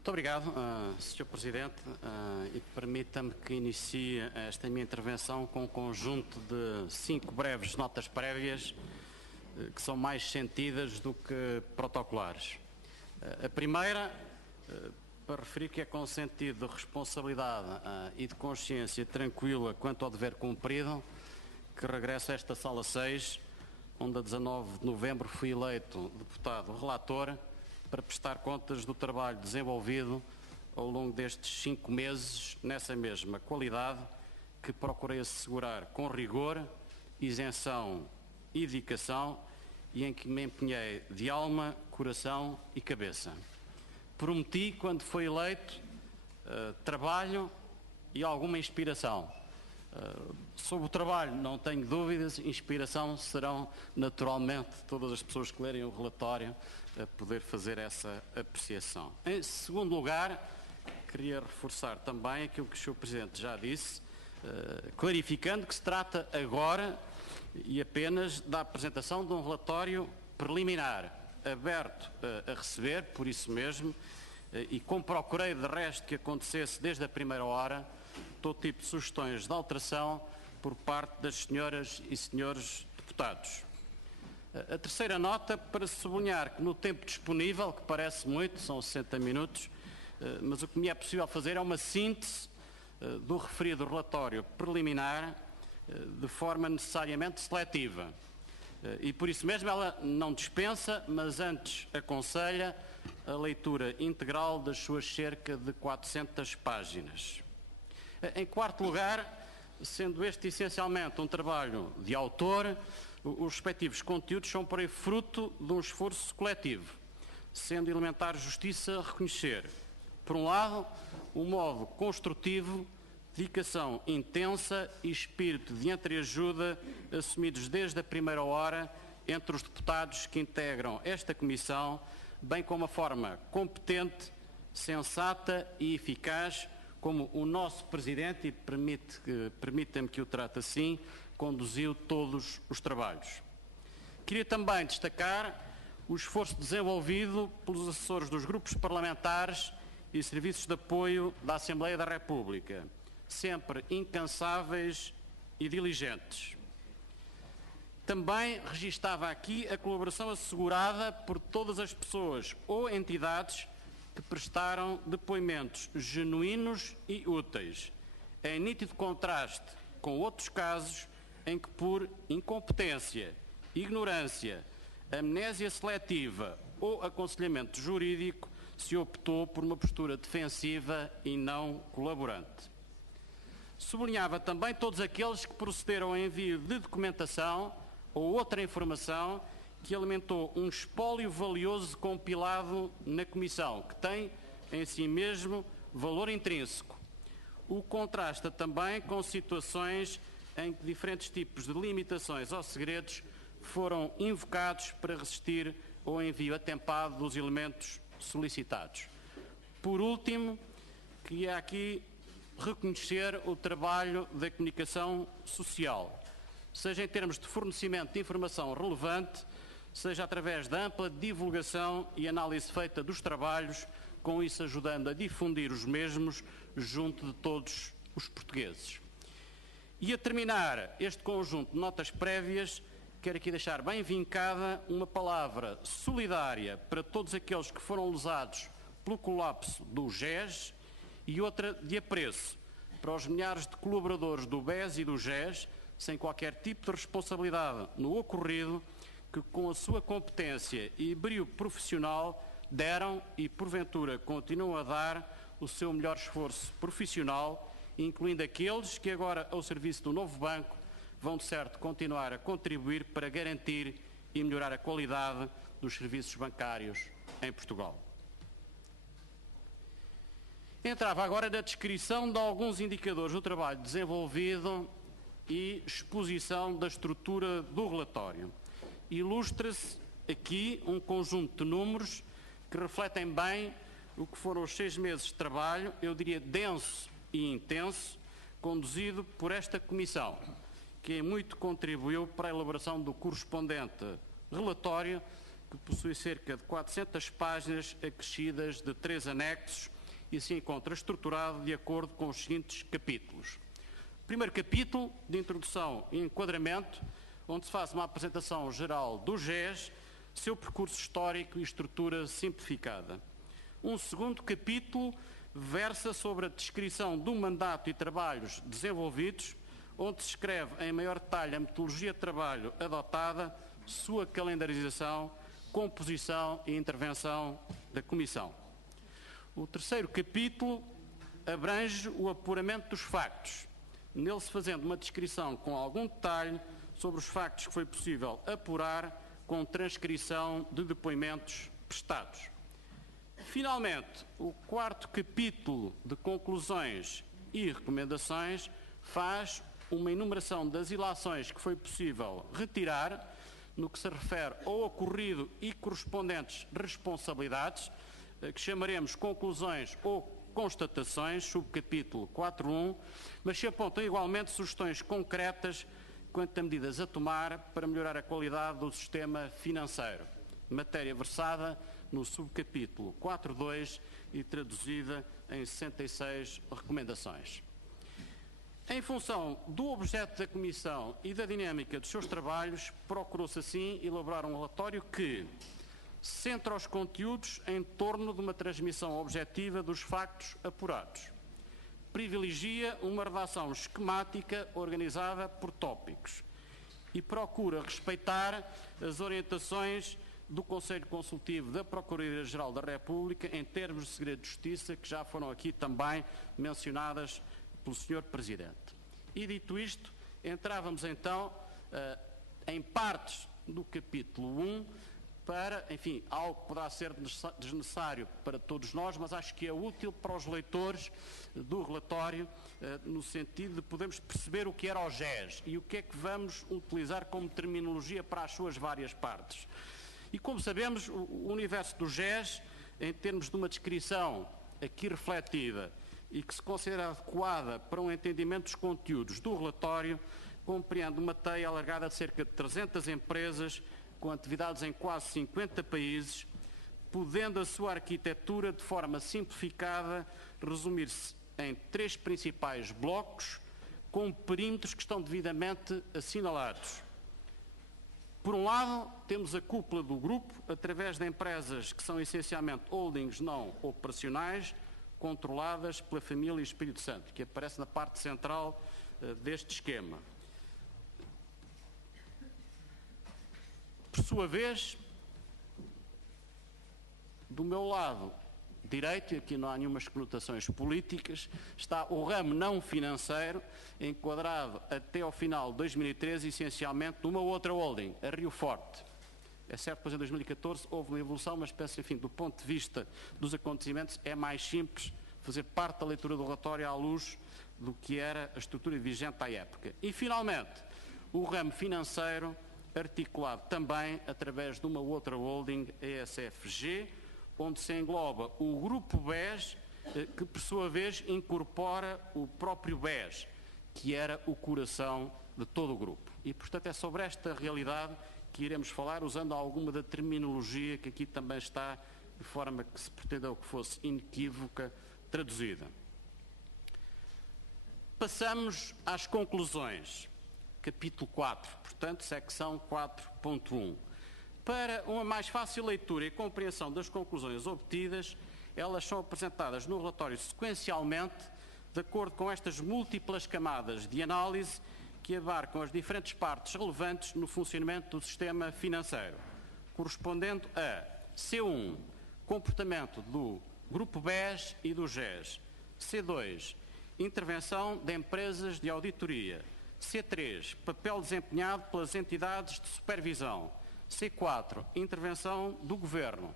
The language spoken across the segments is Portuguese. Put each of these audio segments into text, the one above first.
Muito obrigado, Sr. Presidente, e permita-me que inicie esta minha intervenção com um conjunto de 5 breves notas prévias que são mais sentidas do que protocolares. A primeira, para referir que é com sentido de responsabilidade e de consciência tranquila quanto ao dever cumprido, que regresso a esta Sala 6, onde a 19 de novembro fui eleito deputado relator, para prestar contas do trabalho desenvolvido ao longo destes 5 meses, nessa mesma qualidade, que procurei assegurar com rigor, isenção e dedicação, e em que me empenhei de alma, coração e cabeça. Prometi, quando fui eleito, trabalho e alguma inspiração. Sobre o trabalho, não tenho dúvidas, inspiração serão naturalmente todas as pessoas que lerem o relatório a poder fazer essa apreciação. Em segundo lugar, queria reforçar também aquilo que o Sr. Presidente já disse, clarificando que se trata agora e apenas da apresentação de um relatório preliminar, aberto a receber, por isso mesmo, e como procurei de resto que acontecesse desde a primeira hora, todo tipo de sugestões de alteração por parte das senhoras e senhores deputados. A terceira nota, para sublinhar que no tempo disponível, que parece muito, são 60 minutos, mas o que me é possível fazer é uma síntese do referido relatório preliminar de forma necessariamente seletiva. E por isso mesmo ela não dispensa, mas antes aconselha a leitura integral das suas cerca de 400 páginas. Em quarto lugar, sendo este essencialmente um trabalho de autor, os respectivos conteúdos são, porém, fruto de um esforço coletivo, sendo elementar justiça reconhecer, por um lado, um modo construtivo, dedicação intensa e espírito de entreajuda assumidos desde a primeira hora entre os deputados que integram esta Comissão, bem como a forma competente, sensata e eficaz como o nosso Presidente, e permita-me que o trate assim, conduziu todos os trabalhos. Queria também destacar o esforço desenvolvido pelos assessores dos grupos parlamentares e serviços de apoio da Assembleia da República, sempre incansáveis e diligentes. Também registava aqui a colaboração assegurada por todas as pessoas ou entidades que prestaram depoimentos genuínos e úteis, em nítido contraste com outros casos em que, por incompetência, ignorância, amnésia seletiva ou aconselhamento jurídico, se optou por uma postura defensiva e não colaborante. Sublinhava também todos aqueles que procederam ao envio de documentação ou outra informação que alimentou um espólio valioso compilado na Comissão, que tem em si mesmo valor intrínseco. O contrasta também com situações em que diferentes tipos de limitações ou segredos foram invocados para resistir ao envio atempado dos elementos solicitados. Por último, queria aqui reconhecer o trabalho da comunicação social, seja em termos de fornecimento de informação relevante, seja através da ampla divulgação e análise feita dos trabalhos, com isso ajudando a difundir os mesmos junto de todos os portugueses. E a terminar este conjunto de notas prévias, quero aqui deixar bem vincada uma palavra solidária para todos aqueles que foram lesados pelo colapso do GES e outra de apreço para os milhares de colaboradores do BES e do GES, sem qualquer tipo de responsabilidade no ocorrido, que com a sua competência e brio profissional deram e porventura continuam a dar o seu melhor esforço profissional, incluindo aqueles que agora, ao serviço do novo banco, vão de certo continuar a contribuir para garantir e melhorar a qualidade dos serviços bancários em Portugal. Entrava agora na descrição de alguns indicadores do trabalho desenvolvido e exposição da estrutura do relatório. Ilustra-se aqui um conjunto de números que refletem bem o que foram os 6 meses de trabalho, eu diria denso e intenso, conduzido por esta Comissão, que muito contribuiu para a elaboração do correspondente relatório, que possui cerca de 400 páginas acrescidas de 3 anexos e se encontra estruturado de acordo com os seguintes capítulos. Primeiro capítulo, de introdução e enquadramento, onde se faz uma apresentação geral do GES, seu percurso histórico e estrutura simplificada. Um segundo capítulo versa sobre a descrição do mandato e trabalhos desenvolvidos, onde se escreve em maior detalhe a metodologia de trabalho adotada, sua calendarização, composição e intervenção da Comissão. O terceiro capítulo abrange o apuramento dos factos, nele se fazendo uma descrição com algum detalhe sobre os factos que foi possível apurar com transcrição de depoimentos prestados. Finalmente, o quarto capítulo de conclusões e recomendações faz uma enumeração das ilações que foi possível retirar no que se refere ao ocorrido e correspondentes responsabilidades, que chamaremos conclusões ou constatações, subcapítulo 4.1, mas se apontam igualmente sugestões concretas quanto a medidas a tomar para melhorar a qualidade do sistema financeiro, matéria versada no subcapítulo 4.2 e traduzida em 66 recomendações. Em função do objeto da Comissão e da dinâmica dos seus trabalhos, procurou-se assim elaborar um relatório que centra os conteúdos em torno de uma transmissão objetiva dos factos apurados. Privilegia uma redação esquemática organizada por tópicos e procura respeitar as orientações do Conselho Consultivo da Procuradoria-Geral da República em termos de segredo de justiça, que já foram aqui também mencionadas pelo Sr. Presidente. E dito isto, entrávamos então em partes do capítulo 1 para, enfim, algo que poderá ser desnecessário para todos nós, mas acho que é útil para os leitores do relatório, no sentido de podermos perceber o que era o GES e o que é que vamos utilizar como terminologia para as suas várias partes. E como sabemos, o universo do GES, em termos de uma descrição aqui refletida e que se considera adequada para um entendimento dos conteúdos do relatório, compreende uma teia alargada de cerca de 300 empresas, com atividades em quase 50 países, podendo a sua arquitetura, de forma simplificada, resumir-se em 3 principais blocos, com perímetros que estão devidamente assinalados. Por um lado, temos a cúpula do grupo, através de empresas que são essencialmente holdings não operacionais, controladas pela família Espírito Santo, que aparece na parte central deste esquema. Por sua vez, do meu lado direito, e aqui não há nenhumas conotações políticas, está o ramo não financeiro, enquadrado até ao final de 2013, essencialmente, numa outra holding, a Rio Forte. É certo que depois em 2014 houve uma evolução, mas penso, enfim, do ponto de vista dos acontecimentos, é mais simples fazer parte da leitura do relatório à luz do que era a estrutura vigente à época. E, finalmente, o ramo financeiro, articulado também através de uma outra holding, a ESFG, onde se engloba o grupo BES, que por sua vez incorpora o próprio BES, que era o coração de todo o grupo. E, portanto, é sobre esta realidade que iremos falar, usando alguma da terminologia que aqui também está, de forma que se pretendeu que fosse inequívoca, traduzida. Passamos às conclusões. Capítulo 4, portanto, secção 4.1. Para uma mais fácil leitura e compreensão das conclusões obtidas, elas são apresentadas no relatório sequencialmente, de acordo com estas múltiplas camadas de análise que abarcam as diferentes partes relevantes no funcionamento do sistema financeiro, correspondendo a C1, comportamento do Grupo BES e do GES, C2, intervenção de empresas de auditoria, C3, papel desempenhado pelas entidades de supervisão, C4, intervenção do Governo,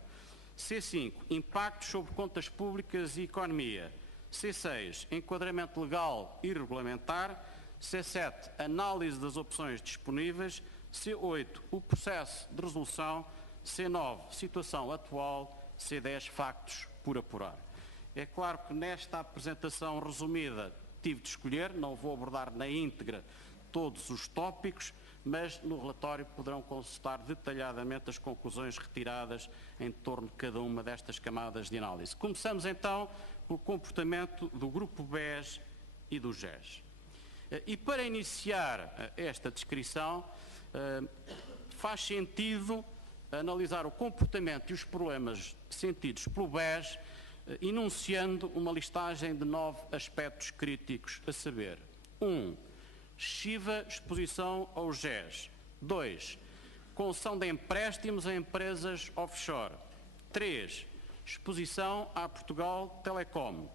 C5, impactos sobre contas públicas e economia, C6, enquadramento legal e regulamentar, C7, análise das opções disponíveis, C8, o processo de resolução, C9, situação atual, C10, factos por apurar. É claro que nesta apresentação resumida tive de escolher, não vou abordar na íntegra todos os tópicos, mas no relatório poderão consultar detalhadamente as conclusões retiradas em torno de cada uma destas camadas de análise. Começamos então pelo comportamento do Grupo BES e do GES. E para iniciar esta descrição, faz sentido analisar o comportamento e os problemas sentidos pelo BES, enunciando uma listagem de 9 aspectos críticos, a saber: 1. Excessiva exposição ao GES. 2. Concessão de empréstimos a empresas offshore. 3. Exposição à Portugal Telecom.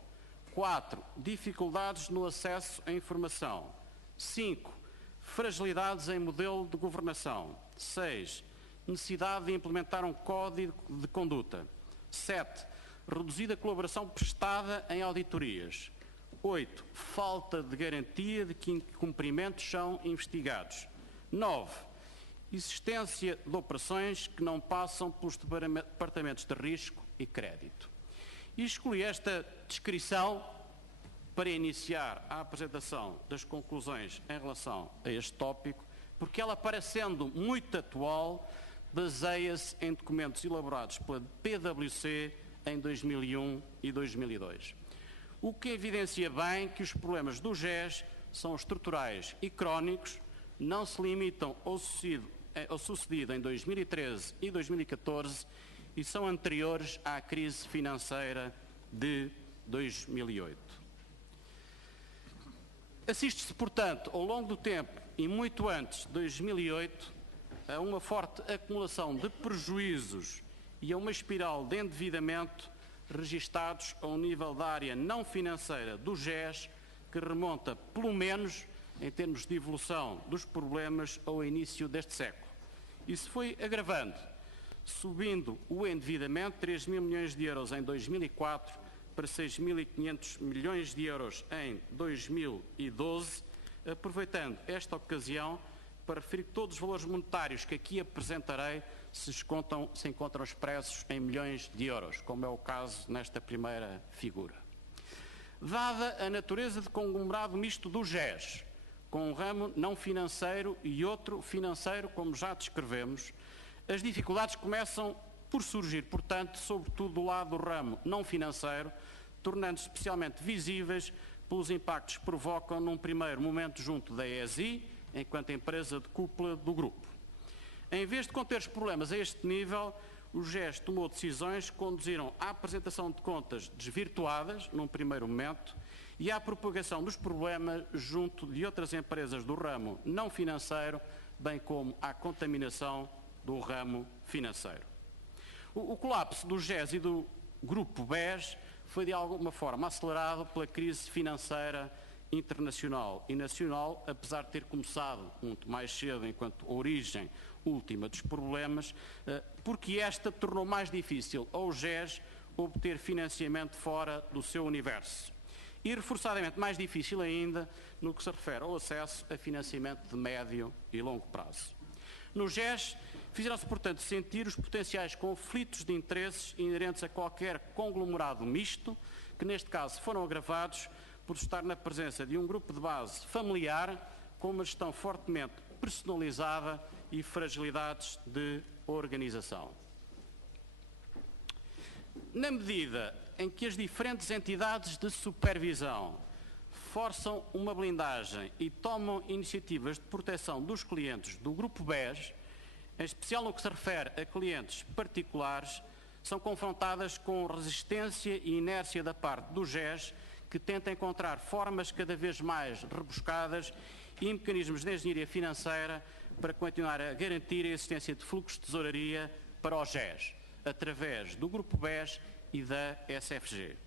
4. Dificuldades no acesso à informação. 5. Fragilidades em modelo de governação. 6. Necessidade de implementar um código de conduta. 7. Reduzida colaboração prestada em auditorias. 8. Falta de garantia de que incumprimentos são investigados. 9. Existência de operações que não passam pelos departamentos de risco e crédito. E escolhi esta descrição para iniciar a apresentação das conclusões em relação a este tópico, porque ela, parecendo muito atual, baseia-se em documentos elaborados pela PwC em 2001 e 2002. O que evidencia bem que os problemas do GES são estruturais e crónicos, não se limitam ao sucedido em 2013 e 2014 e são anteriores à crise financeira de 2008. Assiste-se, portanto, ao longo do tempo e muito antes de 2008, a uma forte acumulação de prejuízos e a uma espiral de endividamento registados a um nível da área não financeira do GES que remonta, pelo menos, em termos de evolução dos problemas, ao início deste século. Isso foi agravando, subindo o endividamento, 3.000 milhões de euros em 2004 para 6.500 milhões de euros em 2012, aproveitando esta ocasião para referir que todos os valores monetários que aqui apresentarei se encontram expressos em milhões de euros, como é o caso nesta primeira figura. Dada a natureza de conglomerado misto do GES, com um ramo não financeiro e outro financeiro, como já descrevemos, as dificuldades começam por surgir, portanto, sobretudo do lado do ramo não financeiro, tornando-se especialmente visíveis pelos impactos que provocam num primeiro momento junto da ESI, enquanto empresa de cúpula do grupo. Em vez de conter os problemas a este nível, o GES tomou decisões que conduziram à apresentação de contas desvirtuadas, num primeiro momento, e à propagação dos problemas junto de outras empresas do ramo não financeiro, bem como à contaminação do ramo financeiro. O colapso do GES e do grupo BES foi de alguma forma acelerado pela crise financeira internacional e nacional, apesar de ter começado muito mais cedo enquanto origem última dos problemas, porque esta tornou mais difícil ao GES obter financiamento fora do seu universo. E reforçadamente mais difícil ainda no que se refere ao acesso a financiamento de médio e longo prazo. No GES, fizeram-se, portanto, sentir os potenciais conflitos de interesses inerentes a qualquer conglomerado misto, que neste caso foram agravados por estar na presença de um grupo de base familiar com uma gestão fortemente personalizada e fragilidades de organização. Na medida em que as diferentes entidades de supervisão forçam uma blindagem e tomam iniciativas de proteção dos clientes do Grupo BES, em especial no que se refere a clientes particulares, são confrontadas com resistência e inércia da parte do GES, que tenta encontrar formas cada vez mais rebuscadas e mecanismos de engenharia financeira para continuar a garantir a existência de fluxos de tesouraria para o GES, através do Grupo BES e da SFG.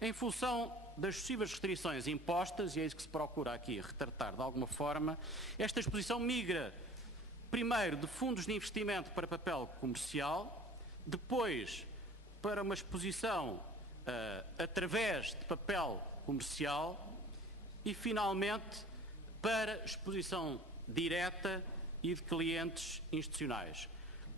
Em função das sucessivas restrições impostas, e é isso que se procura aqui retratar de alguma forma, esta exposição migra primeiro de fundos de investimento para papel comercial, depois para uma exposição através de papel comercial e, finalmente, para exposição direta e de clientes institucionais,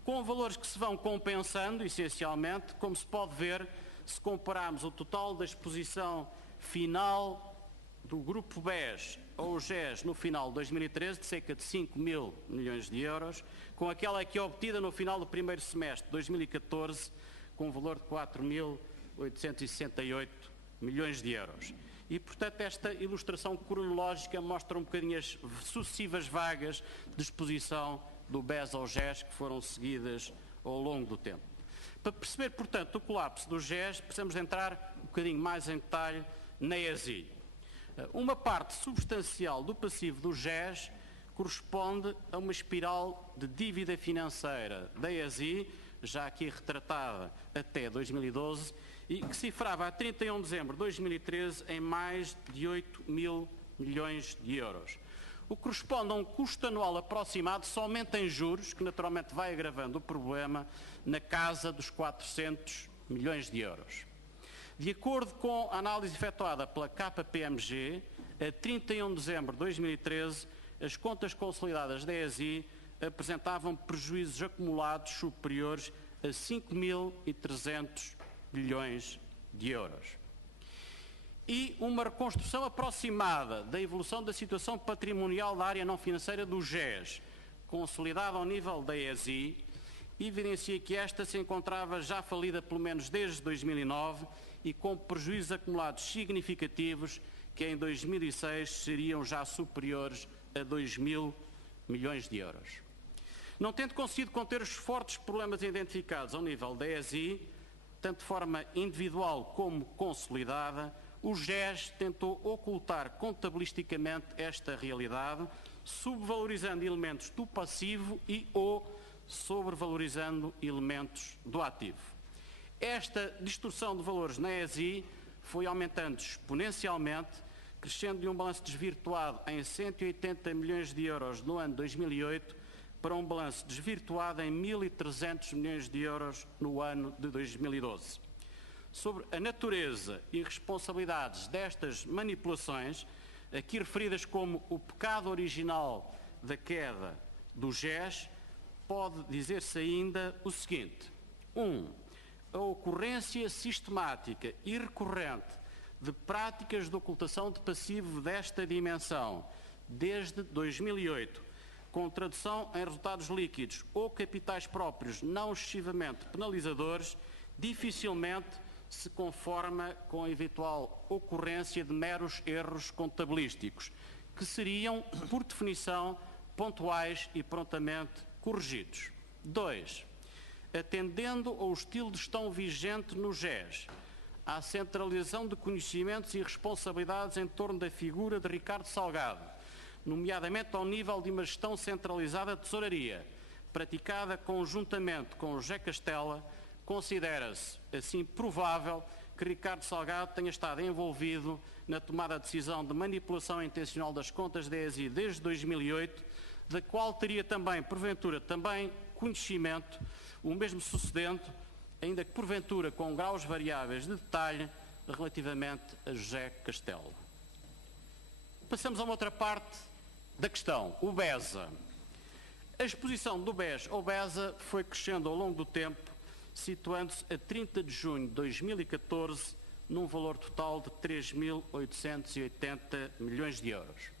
com valores que se vão compensando, essencialmente, como se pode ver se compararmos o total da exposição final do Grupo BES ao GES no final de 2013 de cerca de 5 mil milhões de euros, com aquela que é obtida no final do primeiro semestre de 2014, com um valor de 4.868 milhões de euros. E, portanto, esta ilustração cronológica mostra um bocadinho as sucessivas vagas de exposição do BES ao GES que foram seguidas ao longo do tempo. Para perceber, portanto, o colapso do GES, precisamos entrar um bocadinho mais em detalhe na ESI. Uma parte substancial do passivo do GES corresponde a uma espiral de dívida financeira da ESI, já aqui retratada até 2012, e que cifrava a 31 de dezembro de 2013 em mais de 8 mil milhões de euros. O que corresponde a um custo anual aproximado somente em juros, que naturalmente vai agravando o problema, na casa dos 400 milhões de euros. De acordo com a análise efetuada pela KPMG, a 31 de dezembro de 2013, as contas consolidadas da ESI apresentavam prejuízos acumulados superiores a 5.300 milhões de euros. E uma reconstrução aproximada da evolução da situação patrimonial da área não financeira do GES, consolidada ao nível da ESI, evidencia que esta se encontrava já falida pelo menos desde 2009 e com prejuízos acumulados significativos que em 2006 seriam já superiores a 2 mil milhões de euros. Não tendo conseguido conter os fortes problemas identificados ao nível da ESI, tanto de forma individual como consolidada, o GES tentou ocultar contabilisticamente esta realidade, subvalorizando elementos do passivo e ou sobrevalorizando elementos do ativo. Esta distorção de valores na ESI foi aumentando exponencialmente, crescendo de um balanço desvirtuado em 180 milhões de euros no ano 2008 para um balanço desvirtuado em 1.300 milhões de euros no ano de 2012. Sobre a natureza e responsabilidades destas manipulações, aqui referidas como o pecado original da queda do GES, pode dizer-se ainda o seguinte: 1. A ocorrência sistemática e recorrente de práticas de ocultação de passivo desta dimensão, desde 2008, com tradução em resultados líquidos ou capitais próprios não excessivamente penalizadores, dificilmente se conforma com a eventual ocorrência de meros erros contabilísticos, que seriam, por definição, pontuais e prontamente corrigidos. 2. Atendendo ao estilo de gestão vigente no GES, à centralização de conhecimentos e responsabilidades em torno da figura de Ricardo Salgado, nomeadamente ao nível de uma gestão centralizada de tesouraria, praticada conjuntamente com o José Castela, considera-se, assim, provável que Ricardo Salgado tenha estado envolvido na tomada de decisão de manipulação intencional das contas da ESI desde 2008, da qual teria também, porventura, também conhecimento o mesmo sucedendo, ainda que porventura com graus variáveis de detalhe, relativamente a José Castelo. Passamos a uma outra parte da questão, o BESA. A exposição do BES ao BESA foi crescendo ao longo do tempo, situando-se a 30 de junho de 2014 num valor total de 3.880 milhões de euros.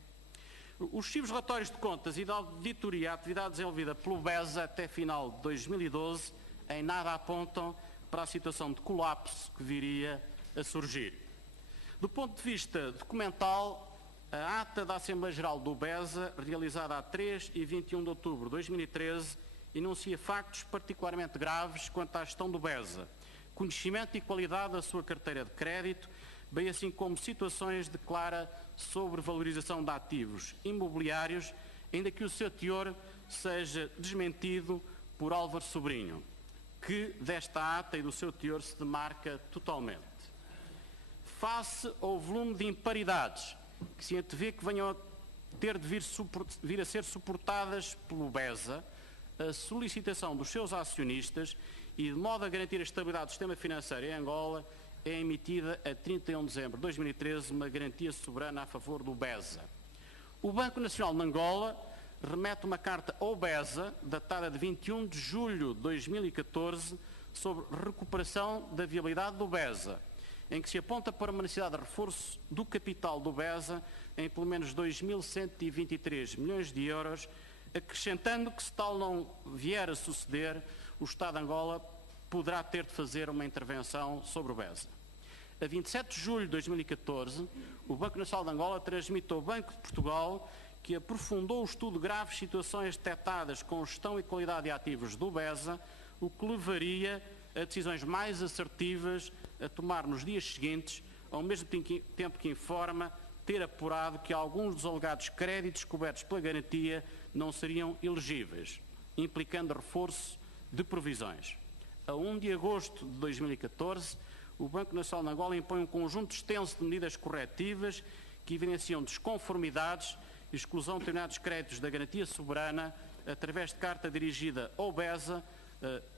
Os sucessivos relatórios de contas e da auditoria à atividade desenvolvida pelo BESA até final de 2012 em nada apontam para a situação de colapso que viria a surgir. Do ponto de vista documental, a ata da Assembleia Geral do BESA, realizada a 3 e 21 de outubro de 2013, enuncia factos particularmente graves quanto à gestão do BESA, conhecimento e qualidade da sua carteira de crédito, bem assim como situações de clara sobrevalorização de ativos imobiliários, ainda que o seu teor seja desmentido por Álvaro Sobrinho, que desta ata e do seu teor se demarca totalmente. Face ao volume de imparidades que se antevê que venham a ter de vir a ser suportadas pelo BESA, a solicitação dos seus acionistas e de modo a garantir a estabilidade do sistema financeiro em Angola, é emitida a 31 de dezembro de 2013 uma garantia soberana a favor do BESA. O Banco Nacional de Angola remete uma carta ao BESA, datada de 21 de julho de 2014, sobre recuperação da viabilidade do BESA, em que se aponta para uma necessidade de reforço do capital do BESA em pelo menos 2.123 milhões de euros, acrescentando que, se tal não vier a suceder, o Estado de Angola poderá ter de fazer uma intervenção sobre o BESA. A 27 de julho de 2014, o Banco Nacional de Angola transmitiu ao Banco de Portugal que aprofundou o estudo de graves situações detectadas com gestão e qualidade de ativos do BESA, o que levaria a decisões mais assertivas a tomar nos dias seguintes, ao mesmo tempo que informa ter apurado que alguns dos alegados créditos cobertos pela garantia não seriam elegíveis, implicando reforço de provisões. A 1 de agosto de 2014, o Banco Nacional de Angola impõe um conjunto extenso de medidas corretivas que evidenciam desconformidades e exclusão de determinados créditos da garantia soberana através de carta dirigida ao BESA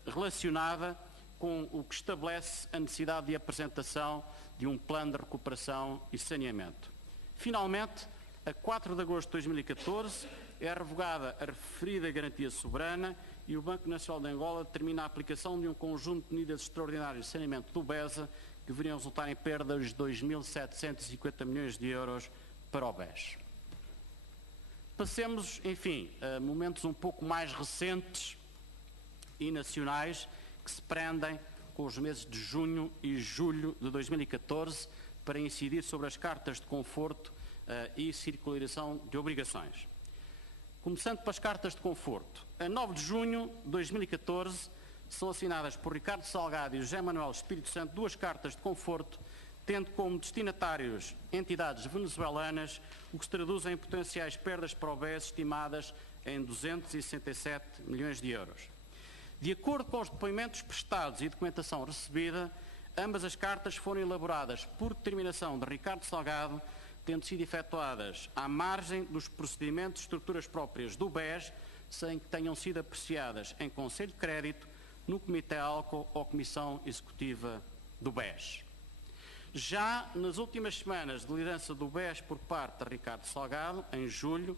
relacionada com o que estabelece a necessidade de apresentação de um plano de recuperação e saneamento. Finalmente, a 4 de agosto de 2014, é revogada a referida garantia soberana e o Banco Nacional de Angola determina a aplicação de um conjunto de medidas extraordinárias de saneamento do BESA que deveriam resultar em perdas de 2.750 milhões de euros para o BES. Passemos, enfim, a momentos um pouco mais recentes e nacionais que se prendem com os meses de junho e julho de 2014 para incidir sobre as cartas de conforto e circularização de obrigações. Começando pelas cartas de conforto. A 9 de junho de 2014 são assinadas por Ricardo Salgado e José Manuel Espírito Santo duas cartas de conforto, tendo como destinatários entidades venezuelanas, o que se traduz em potenciais perdas para o BES estimadas em 267 milhões de euros. De acordo com os depoimentos prestados e documentação recebida, ambas as cartas foram elaboradas por determinação de Ricardo Salgado, tendo sido efetuadas à margem dos procedimentos de estruturas próprias do BES, sem que tenham sido apreciadas em Conselho de Crédito, no Comitê ALCO ou Comissão Executiva do BES. Já nas últimas semanas de liderança do BES por parte de Ricardo Salgado, em julho,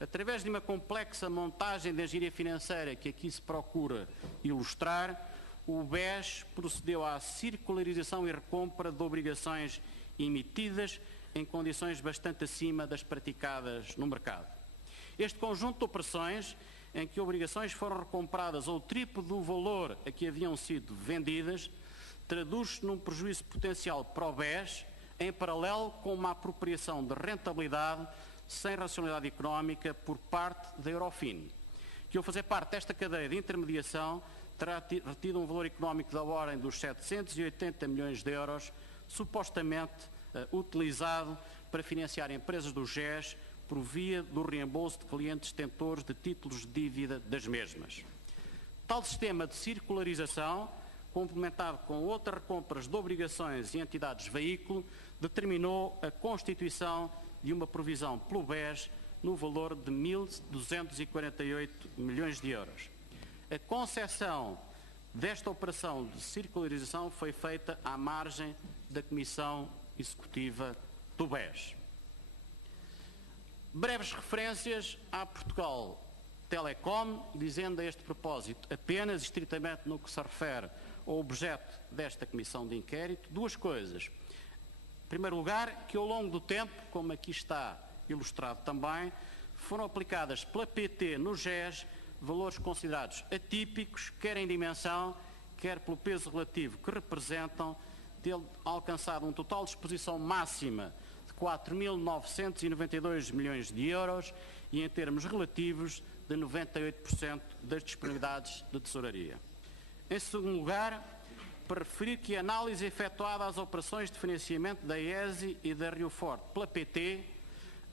através de uma complexa montagem de engenharia financeira que aqui se procura ilustrar, o BES procedeu à circularização e recompra de obrigações emitidas em condições bastante acima das praticadas no mercado. Este conjunto de operações, em que obrigações foram recompradas ao triplo do valor a que haviam sido vendidas, traduz-se num prejuízo potencial para o BES, em paralelo com uma apropriação de rentabilidade sem racionalidade económica por parte da Eurofin, que ao fazer parte desta cadeia de intermediação terá retido um valor económico da ordem dos 780 milhões de euros, supostamente utilizado para financiar empresas do GES por via do reembolso de clientes detentores de títulos de dívida das mesmas. Tal sistema de circularização, complementado com outras recompras de obrigações e entidades veículo, determinou a constituição de uma provisão pelo BES no valor de 1.248 milhões de euros. A concessão desta operação de circularização foi feita à margem da Comissão Executiva do BES. Breves referências à Portugal Telecom, dizendo a este propósito, apenas estritamente no que se refere ao objeto desta comissão de inquérito, duas coisas. Em primeiro lugar, que ao longo do tempo, como aqui está ilustrado também, foram aplicadas pela PT no GES valores considerados atípicos, quer em dimensão, quer pelo peso relativo que representam, tendo alcançado um total de exposição máxima de 4.992 milhões de euros e em termos relativos de 98% das disponibilidades de tesouraria. Em segundo lugar, para referir que a análise efetuada às operações de financiamento da ESI e da Rio Forte pela PT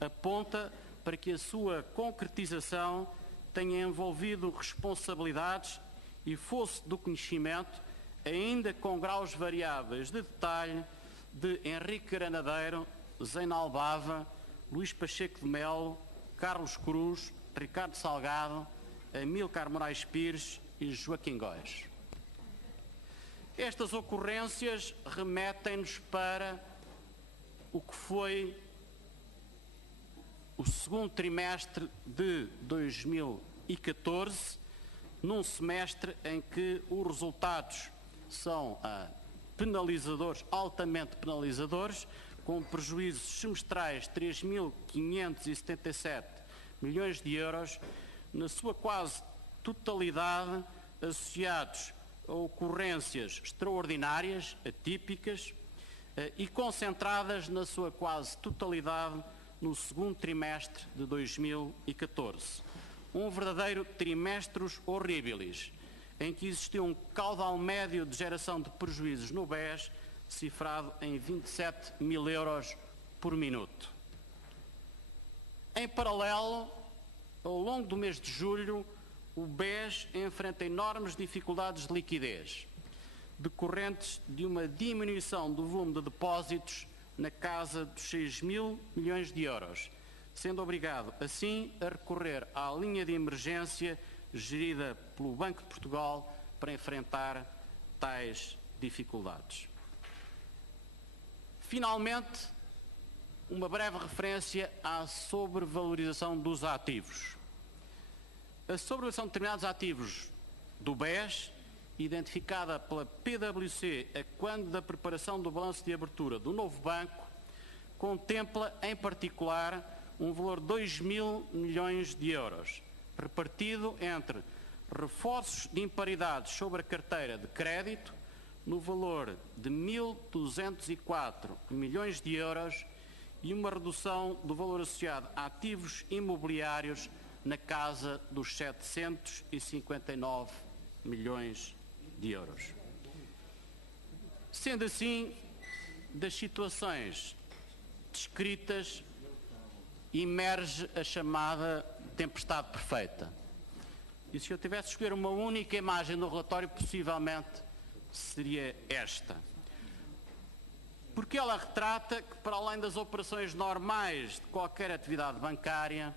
aponta para que a sua concretização tenha envolvido responsabilidades e fosse do conhecimento, ainda com graus variáveis de detalhe, de Henrique Granadeiro, Zeinal Bava, Luís Pacheco de Melo, Carlos Cruz, Ricardo Salgado, Amílcar Moraes Pires e Joaquim Góes. Estas ocorrências remetem-nos para o que foi o segundo trimestre de 2014, num semestre em que os resultados são penalizadores, altamente penalizadores, com prejuízos semestrais de 3.577 milhões de euros, na sua quase totalidade associados a ocorrências extraordinárias, atípicas, e concentradas na sua quase totalidade no segundo trimestre de 2014. Um verdadeiro trimestres horribilis, em que existiu um caudal médio de geração de prejuízos no BES cifrado em 27 mil euros por minuto. Em paralelo, ao longo do mês de julho, o BES enfrenta enormes dificuldades de liquidez, decorrentes de uma diminuição do volume de depósitos na casa dos 6 mil milhões de euros, sendo obrigado, assim, a recorrer à linha de emergência gerida pelo Banco de Portugal para enfrentar tais dificuldades. Finalmente, uma breve referência à sobrevalorização dos ativos. A sobrevalorização de determinados ativos do BES, identificada pela PwC a quando da preparação do balanço de abertura do novo banco, contempla, em particular, um valor de 2 mil milhões de euros, repartido entre reforços de imparidades sobre a carteira de crédito, no valor de 1.204 milhões de euros, e uma redução do valor associado a ativos imobiliários na casa dos 759 milhões de euros. Sendo assim, das situações descritas emerge a chamada tempestade perfeita. E se eu tivesse de escolher uma única imagem no relatório, possivelmente seria esta. Porque ela retrata que, para além das operações normais de qualquer atividade bancária,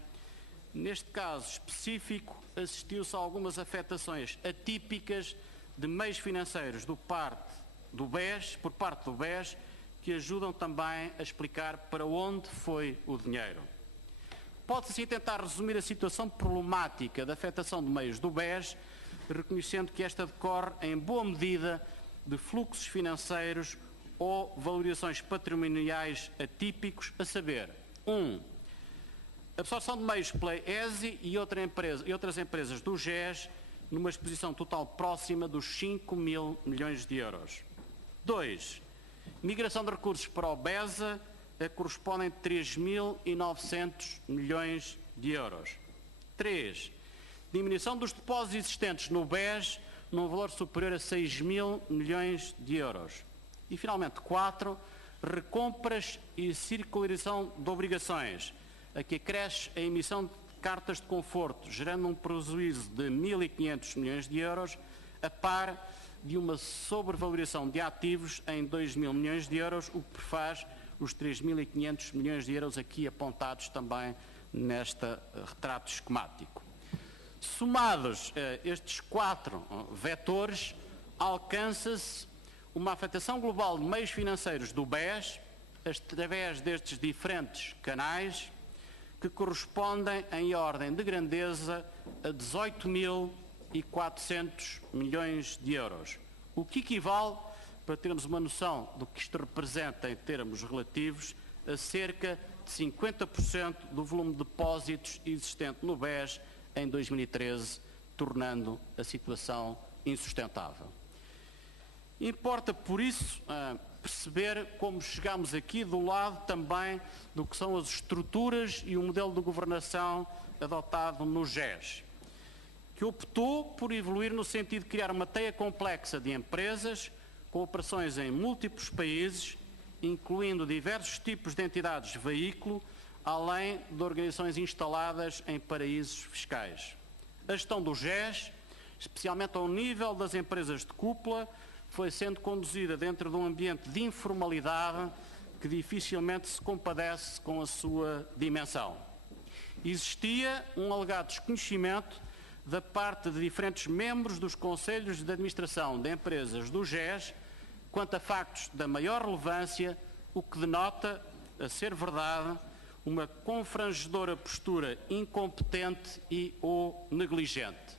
neste caso específico, assistiu-se a algumas afetações atípicas de meios financeiros por parte do BES, que ajudam também a explicar para onde foi o dinheiro. Pode-se assim tentar resumir a situação problemática da afetação de meios do BES, reconhecendo que esta decorre em boa medida de fluxos financeiras ou valorizações patrimoniais atípicos, a saber, 1. Absorção de meios pela ESI e outras empresas do GES, numa exposição total próxima dos 5 mil milhões de euros. 2. Migração de recursos para o BESA, a correspondem a 3.900 milhões de euros. 3. Diminuição dos depósitos existentes no BES, num valor superior a 6 mil milhões de euros. E, finalmente, 4. Recompras e circularização de obrigações, a que acresce a emissão de cartas de conforto, gerando um prejuízo de 1.500 milhões de euros, a par de uma sobrevalorização de ativos em 2 mil milhões de euros, o que prefaz os 3.500 milhões de euros aqui apontados também neste retrato esquemático. Somados estes 4 vetores, alcança-se uma afetação global de meios financeiros do BES, através destes diferentes canais, que correspondem em ordem de grandeza a 18.400 milhões de euros, o que equivale, para termos uma noção do que isto representa em termos relativos, a cerca de 50% do volume de depósitos existente no BES em 2013, tornando a situação insustentável. Importa, por isso, perceber como chegamos aqui do lado também do que são as estruturas e o modelo de governação adotado no GES, que optou por evoluir no sentido de criar uma teia complexa de empresas com operações em múltiplos países, incluindo diversos tipos de entidades veículo, além de organizações instaladas em paraísos fiscais. A gestão do GES, especialmente ao nível das empresas de cúpula, foi sendo conduzida dentro de um ambiente de informalidade que dificilmente se compadece com a sua dimensão. Existia um alegado desconhecimento da parte de diferentes membros dos conselhos de administração de empresas do GES quanto a factos da maior relevância, o que denota, a ser verdade, uma confrangedora postura incompetente e ou negligente.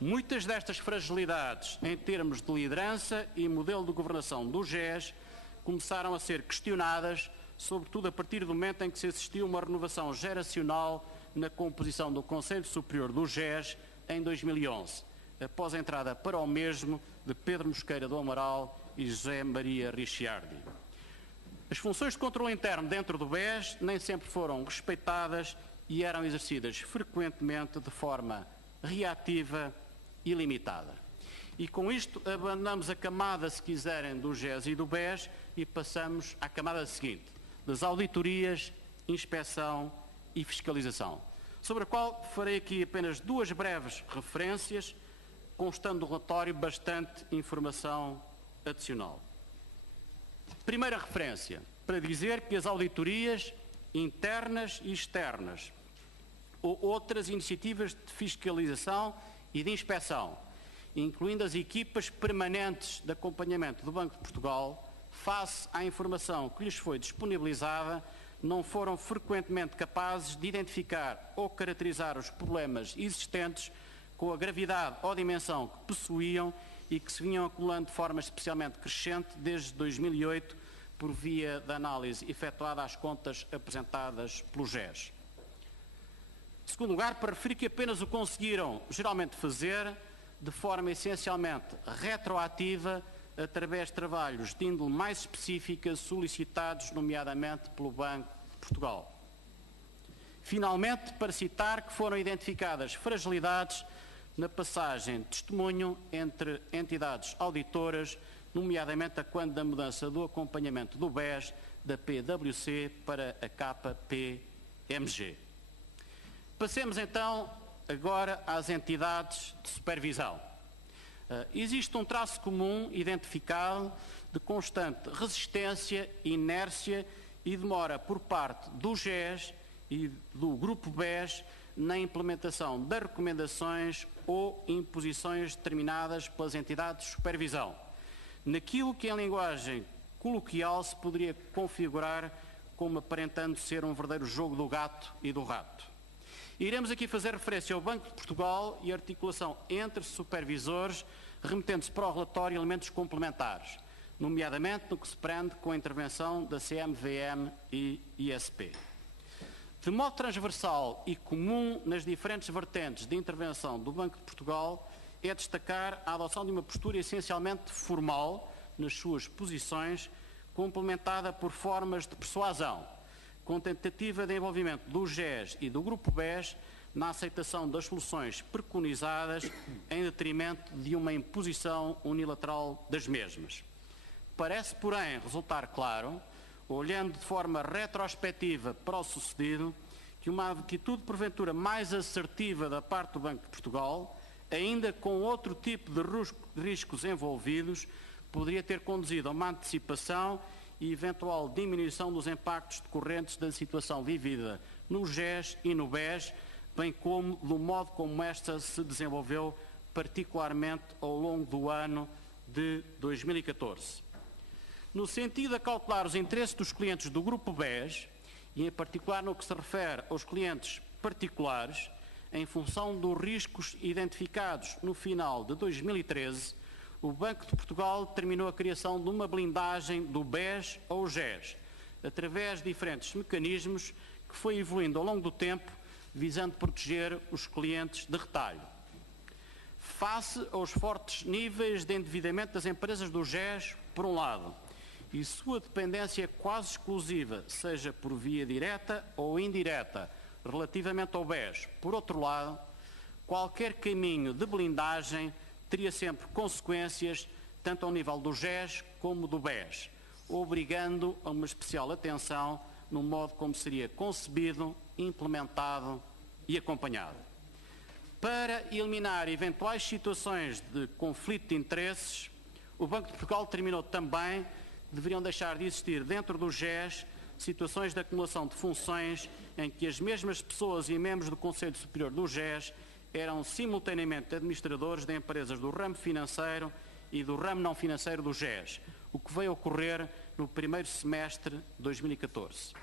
Muitas destas fragilidades, em termos de liderança e modelo de governação do GES, começaram a ser questionadas, sobretudo a partir do momento em que se assistiu a uma renovação geracional na composição do Conselho Superior do GES em 2011, após a entrada para o mesmo de Pedro Mosqueira do Amaral e José Maria Ricciardi. As funções de controle interno dentro do BES nem sempre foram respeitadas e eram exercidas frequentemente de forma reativa e limitada. E com isto abandonamos a camada, se quiserem, do GES e do BES e passamos à camada seguinte, das auditorias, inspeção e fiscalização, sobre a qual farei aqui apenas duas breves referências, constando do relatório bastante informação adicional. Primeira referência, para dizer que as auditorias internas e externas ou outras iniciativas de fiscalização e de inspeção, incluindo as equipas permanentes de acompanhamento do Banco de Portugal, face à informação que lhes foi disponibilizada, não foram frequentemente capazes de identificar ou caracterizar os problemas existentes com a gravidade ou dimensão que possuíam e que se vinham acumulando de forma especialmente crescente desde 2008 por via da análise efetuada às contas apresentadas pelo GES. Em segundo lugar, para referir que apenas o conseguiram geralmente fazer de forma essencialmente retroativa através de trabalhos de índole mais específica solicitados nomeadamente pelo Banco de Portugal. Finalmente, para citar que foram identificadas fragilidades na passagem de testemunho entre entidades auditoras, nomeadamente a quando da mudança do acompanhamento do BES da PwC para a KPMG. Passemos então agora às entidades de supervisão. Existe um traço comum identificado de constante resistência, inércia e demora por parte do GES e do Grupo BES na implementação das recomendações ou imposições determinadas pelas entidades de supervisão, naquilo que em linguagem coloquial se poderia configurar como aparentando ser um verdadeiro jogo do gato e do rato. Iremos aqui fazer referência ao Banco de Portugal e a articulação entre supervisores, remetendo-se para o relatório elementos complementares, nomeadamente no que se prende com a intervenção da CMVM e ISP. De modo transversal e comum nas diferentes vertentes de intervenção do Banco de Portugal, é destacar a adoção de uma postura essencialmente formal nas suas posições, complementada por formas de persuasão, com tentativa de envolvimento do GES e do Grupo BES na aceitação das soluções preconizadas em detrimento de uma imposição unilateral das mesmas. Parece, porém, resultar claro, olhando de forma retrospectiva para o sucedido, que uma atitude porventura mais assertiva da parte do Banco de Portugal, ainda com outro tipo de riscos envolvidos, poderia ter conduzido a uma antecipação e eventual diminuição dos impactos decorrentes da situação vivida no GES e no BES, bem como do modo como esta se desenvolveu, particularmente ao longo do ano de 2014. No sentido de acautelar os interesses dos clientes do Grupo BES, e em particular no que se refere aos clientes particulares, em função dos riscos identificados no final de 2013, o Banco de Portugal determinou a criação de uma blindagem do BES ao GES, através de diferentes mecanismos que foi evoluindo ao longo do tempo, visando proteger os clientes de retalho. Face aos fortes níveis de endividamento das empresas do GES, por um lado, e sua dependência quase exclusiva, seja por via direta ou indireta, relativamente ao BES, por outro lado, qualquer caminho de blindagem teria sempre consequências, tanto ao nível do GES como do BES, obrigando a uma especial atenção no modo como seria concebido, implementado e acompanhado. Para eliminar eventuais situações de conflito de interesses, o Banco de Portugal determinou também que deveriam deixar de existir dentro do GES situações de acumulação de funções em que as mesmas pessoas e membros do Conselho Superior do GES eram simultaneamente administradores de empresas do ramo financeiro e do ramo não financeiro do GES, o que veio a ocorrer no primeiro semestre de 2014.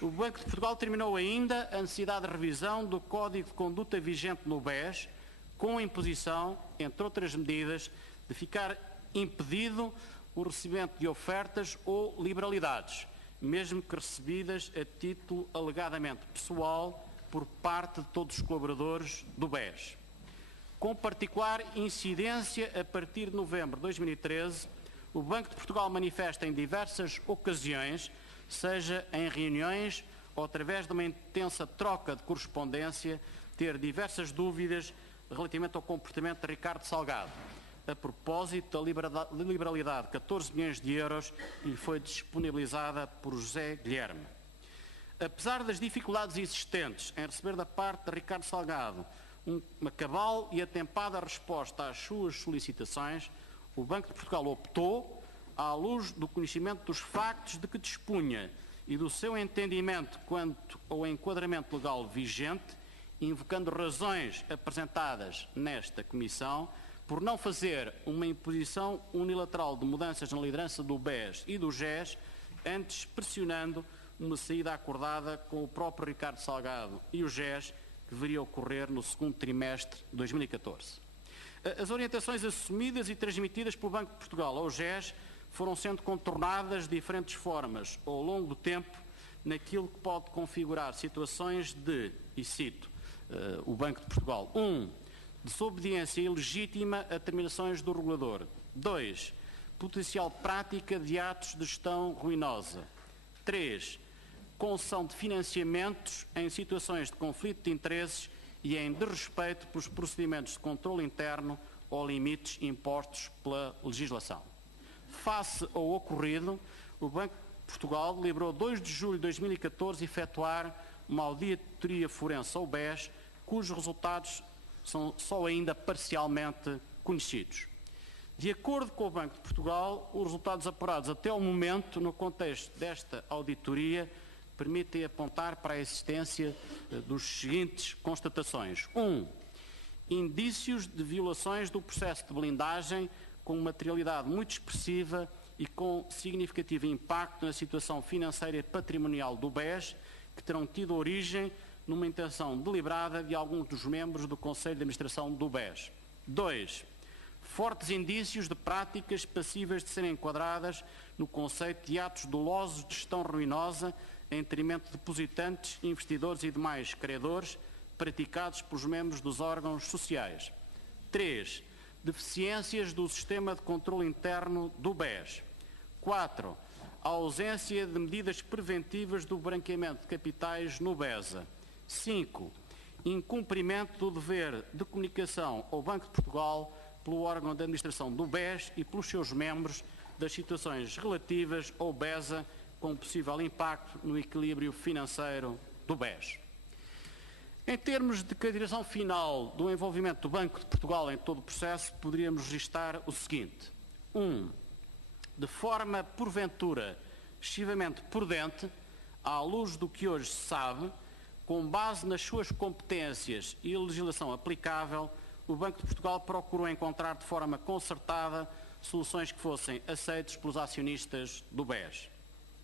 O Banco de Portugal determinou ainda a necessidade de revisão do Código de Conduta vigente no BES, com a imposição, entre outras medidas, de ficar impedido o recebimento de ofertas ou liberalidades, mesmo que recebidas a título alegadamente pessoal por parte de todos os colaboradores do BES. Com particular incidência, a partir de novembro de 2013, o Banco de Portugal manifesta em diversas ocasiões, seja em reuniões ou através de uma intensa troca de correspondência, ter diversas dúvidas relativamente ao comportamento de Ricardo Salgado, a propósito da liberalidade de 14 milhões de euros que lhe foi disponibilizada por José Guilherme. Apesar das dificuldades existentes em receber da parte de Ricardo Salgado uma cabal e atempada resposta às suas solicitações, o Banco de Portugal optou, à luz do conhecimento dos factos de que dispunha e do seu entendimento quanto ao enquadramento legal vigente, invocando razões apresentadas nesta Comissão, por não fazer uma imposição unilateral de mudanças na liderança do BES e do GES, antes pressionando uma saída acordada com o próprio Ricardo Salgado e o GES, que deveria ocorrer no segundo trimestre de 2014. As orientações assumidas e transmitidas pelo Banco de Portugal ao GES foram sendo contornadas de diferentes formas ao longo do tempo, naquilo que pode configurar situações de, e cito, o Banco de Portugal, 1. Desobediência ilegítima a determinações do regulador. 2. Potencial prática de atos de gestão ruinosa. 3. Concessão de financiamentos em situações de conflito de interesses e em desrespeito pelos procedimentos de controle interno ou limites impostos pela legislação. Face ao ocorrido, o Banco de Portugal deliberou 2 de julho de 2014 efetuar uma auditoria forense ao BES, cujos resultados são só ainda parcialmente conhecidos. De acordo com o Banco de Portugal, os resultados apurados até ao momento, no contexto desta auditoria, permitem apontar para a existência dos seguintes constatações. 1. Indícios de violações do processo de blindagem com materialidade muito expressiva e com significativo impacto na situação financeira e patrimonial do BES, que terão tido origem numa intenção deliberada de alguns dos membros do Conselho de Administração do BES. 2. Fortes indícios de práticas passíveis de serem enquadradas no conceito de atos dolosos de gestão ruinosa em detrimento de depositantes, investidores e demais credores praticados pelos membros dos órgãos sociais. 3. Deficiências do sistema de controle interno do BES. 4. A ausência de medidas preventivas do branqueamento de capitais no BESA. 5. Incumprimento do dever de comunicação ao Banco de Portugal pelo órgão de administração do BES e pelos seus membros das situações relativas ao BESA com possível impacto no equilíbrio financeiro do BES. Em termos de consideração final do envolvimento do Banco de Portugal em todo o processo, poderíamos registrar o seguinte. 1. De forma, porventura, excessivamente prudente, à luz do que hoje se sabe, com base nas suas competências e legislação aplicável, o Banco de Portugal procurou encontrar de forma concertada soluções que fossem aceitas pelos acionistas do BES.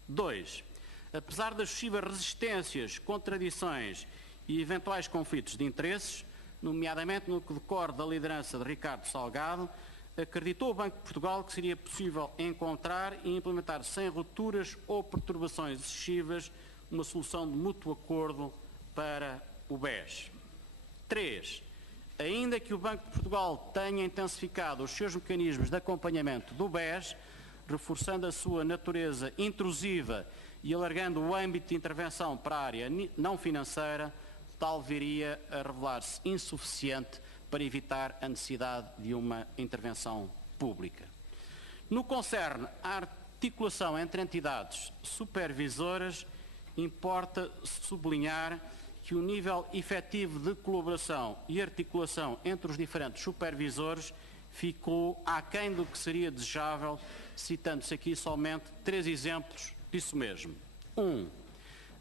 2. Apesar das sucessivas resistências, contradições e eventuais conflitos de interesses, nomeadamente no que decorre da liderança de Ricardo Salgado, acreditou o Banco de Portugal que seria possível encontrar e implementar sem rupturas ou perturbações excessivas uma solução de mútuo acordo para o BES. 3. Ainda que o Banco de Portugal tenha intensificado os seus mecanismos de acompanhamento do BES, reforçando a sua natureza intrusiva e alargando o âmbito de intervenção para a área não financeira, tal viria a revelar-se insuficiente para evitar a necessidade de uma intervenção pública. No que concerne à articulação entre entidades supervisoras, importa sublinhar que o nível efetivo de colaboração e articulação entre os diferentes supervisores ficou aquém do que seria desejável, citando-se aqui somente 3 exemplos disso mesmo. 1.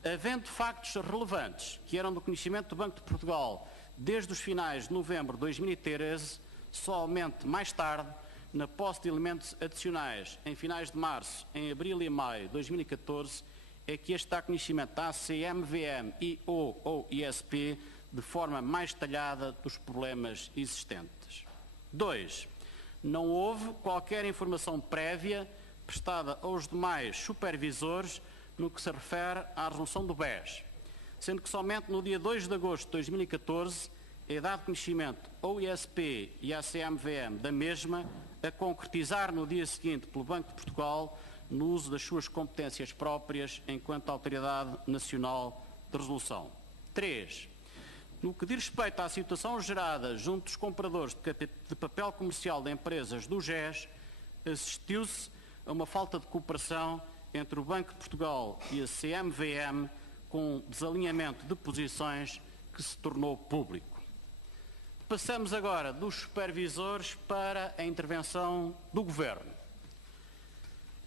Havendo factos relevantes que eram do conhecimento do Banco de Portugal desde os finais de novembro de 2013, somente mais tarde, na posse de elementos adicionais em finais de março, em abril e maio de 2014, é que este dá conhecimento da ACMVM e ou ISP de forma mais detalhada dos problemas existentes. 2. Não houve qualquer informação prévia prestada aos demais supervisores no que se refere à resolução do BES, sendo que somente no dia 2 de agosto de 2014 é dado conhecimento ao ISP e à CMVM da mesma, a concretizar no dia seguinte pelo Banco de Portugal no uso das suas competências próprias enquanto Autoridade Nacional de Resolução. 3. No que diz respeito à situação gerada junto dos compradores de papel comercial de empresas do GES, assistiu-se a uma falta de cooperação entre o Banco de Portugal e a CMVM, com desalinhamento de posições que se tornou público. Passamos agora dos supervisores para a intervenção do Governo.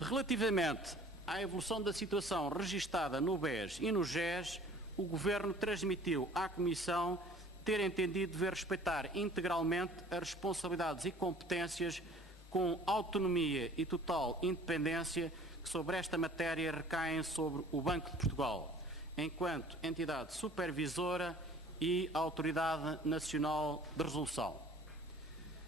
Relativamente à evolução da situação registada no BES e no GES, o Governo transmitiu à Comissão ter entendido dever respeitar integralmente as responsabilidades e competências com autonomia e total independência que sobre esta matéria recaem sobre o Banco de Portugal, enquanto entidade supervisora e Autoridade Nacional de Resolução.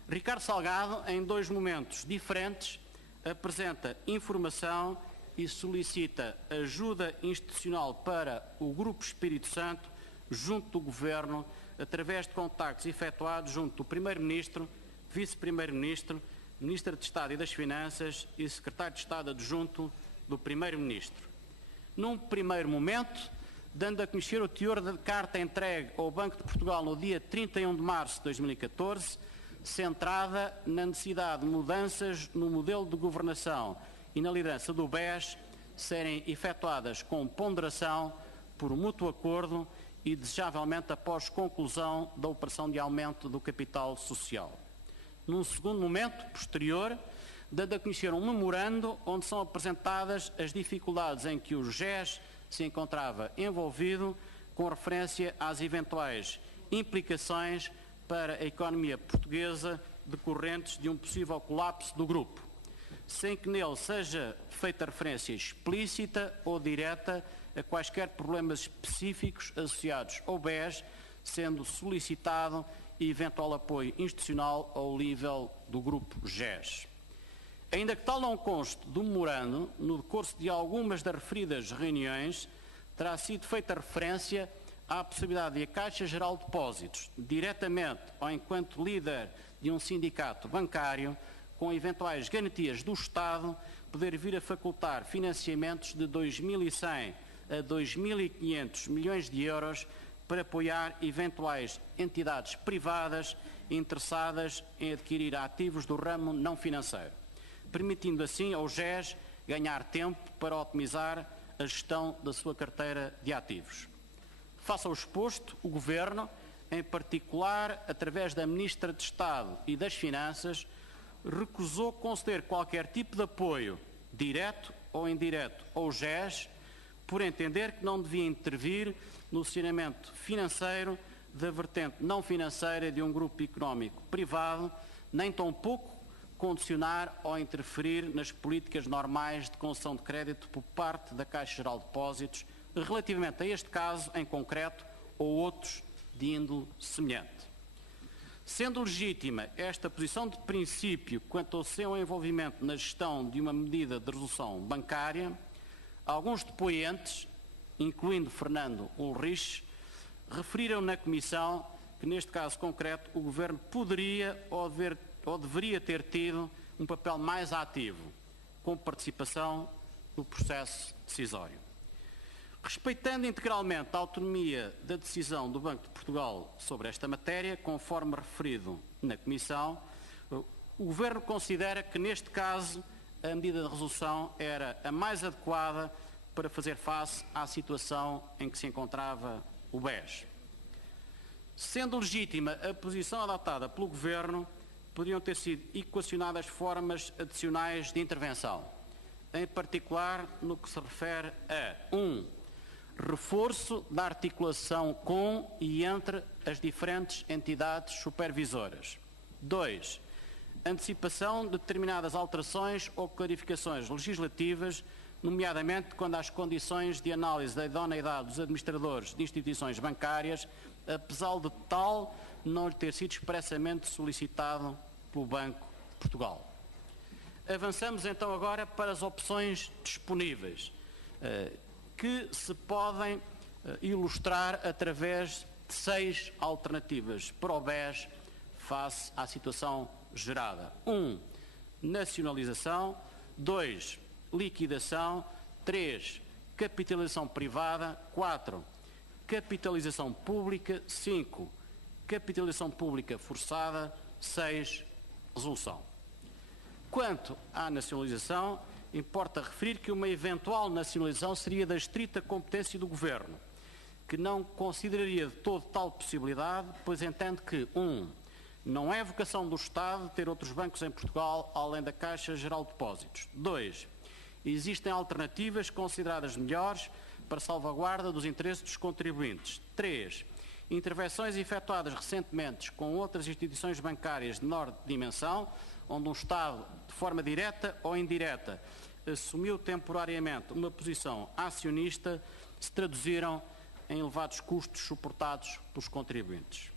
Ricardo Salgado, em 2 momentos diferentes, apresenta informação e solicita ajuda institucional para o Grupo Espírito Santo junto do Governo, através de contactos efetuados junto do Primeiro-Ministro, Vice-Primeiro-Ministro, Ministro de Estado e das Finanças e Secretário de Estado Adjunto do Primeiro-Ministro. Num primeiro momento, dando a conhecer o teor da carta entregue ao Banco de Portugal no dia 31 de março de 2014, centrada na necessidade de mudanças no modelo de governação e na liderança do BES serem efetuadas com ponderação, por mútuo acordo e, desejavelmente, após conclusão da operação de aumento do capital social. Num segundo momento, posterior, dando a conhecer um memorando onde são apresentadas as dificuldades em que o GES se encontrava envolvido, com referência às eventuais implicações para a economia portuguesa decorrentes de um possível colapso do grupo, sem que nele seja feita referência explícita ou direta a quaisquer problemas específicos associados ao BES, sendo solicitado eventual apoio institucional ao nível do grupo GES. Ainda que tal não conste do memorando, no decurso de algumas das referidas reuniões, terá sido feita referência à possibilidade de a Caixa Geral de Depósitos, diretamente ou enquanto líder de um sindicato bancário, com eventuais garantias do Estado, poder vir a facultar financiamentos de 2.100 a 2.500 milhões de euros para apoiar eventuais entidades privadas interessadas em adquirir ativos do ramo não financeiro, permitindo assim ao GES ganhar tempo para otimizar a gestão da sua carteira de ativos. Face ao exposto, o Governo, em particular através da Ministra de Estado e das Finanças, recusou conceder qualquer tipo de apoio, direto ou indireto, ao GES, por entender que não devia intervir no saneamento financeiro da vertente não financeira de um grupo económico privado, nem tampouco condicionar ou interferir nas políticas normais de concessão de crédito por parte da Caixa Geral de Depósitos, relativamente a este caso em concreto ou outros de índole semelhante. Sendo legítima esta posição de princípio quanto ao seu envolvimento na gestão de uma medida de resolução bancária, alguns depoentes, incluindo Fernando Ulrich, referiram na Comissão que, neste caso concreto, o Governo poderia ou deveria ter tido um papel mais ativo, com participação no processo decisório. Respeitando integralmente a autonomia da decisão do Banco de Portugal sobre esta matéria, conforme referido na Comissão, o Governo considera que, neste caso, a medida de resolução era a mais adequada para fazer face à situação em que se encontrava o BES. Sendo legítima a posição adotada pelo Governo, podiam ter sido equacionadas formas adicionais de intervenção, em particular no que se refere a 1. Reforço da articulação com e entre as diferentes entidades supervisoras. 2. Antecipação de determinadas alterações ou clarificações legislativas, nomeadamente quando as condições de análise da idoneidade dos administradores de instituições bancárias apesar de tal não lhe ter sido expressamente solicitado pelo Banco de Portugal. Avançamos então agora para as opções disponíveis, que se podem ilustrar através de 6 alternativas para o BES face à situação gerada. 1. Nacionalização. 2. Liquidação. 3. Capitalização privada. 4. Capitalização pública. 5. Capitalização pública forçada. 6. Resolução. Quanto à nacionalização, importa referir que uma eventual nacionalização seria da estrita competência do Governo, que não consideraria de todo tal possibilidade, pois entende que 1. Não é vocação do Estado ter outros bancos em Portugal, além da Caixa Geral de Depósitos. 2. Existem alternativas consideradas melhores para salvaguarda dos interesses dos contribuintes. 3. Intervenções efetuadas recentemente com outras instituições bancárias de menor dimensão, onde um Estado, de forma direta ou indireta, assumiu temporariamente uma posição acionista, se traduziram em elevados custos suportados pelos contribuintes.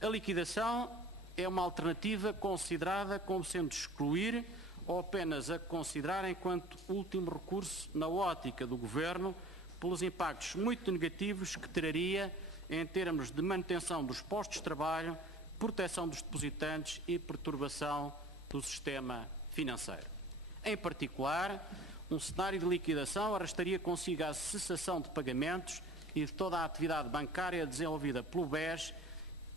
A liquidação é uma alternativa considerada como sendo excluir ou apenas a considerar enquanto último recurso na ótica do Governo, pelos impactos muito negativos que traria em termos de manutenção dos postos de trabalho, proteção dos depositantes e perturbação do sistema financeiro. Em particular, um cenário de liquidação arrastaria consigo a cessação de pagamentos e de toda a atividade bancária desenvolvida pelo BES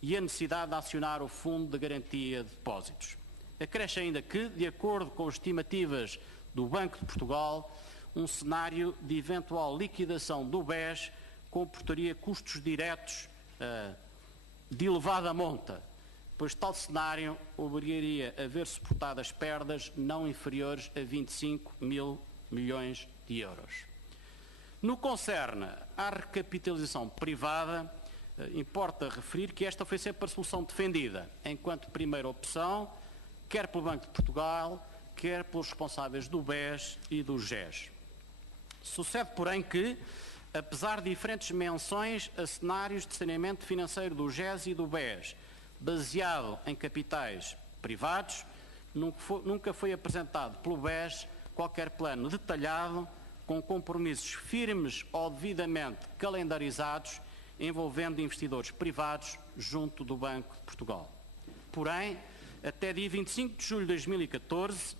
e a necessidade de acionar o Fundo de Garantia de Depósitos. Acresce ainda que, de acordo com as estimativas do Banco de Portugal, um cenário de eventual liquidação do BES comportaria custos diretos de elevada monta, pois tal cenário obrigaria a ver suportadas perdas não inferiores a 25 mil milhões de euros. No que concerne à recapitalização privada, importa referir que esta foi sempre a solução defendida, enquanto primeira opção, quer pelo Banco de Portugal, quer pelos responsáveis do BES e do GES. Sucede, porém, que, apesar de diferentes menções a cenários de saneamento financeiro do GES e do BES, baseado em capitais privados, nunca foi apresentado pelo BES qualquer plano detalhado com compromissos firmes ou devidamente calendarizados envolvendo investidores privados junto do Banco de Portugal. Porém, até dia 25 de julho de 2014,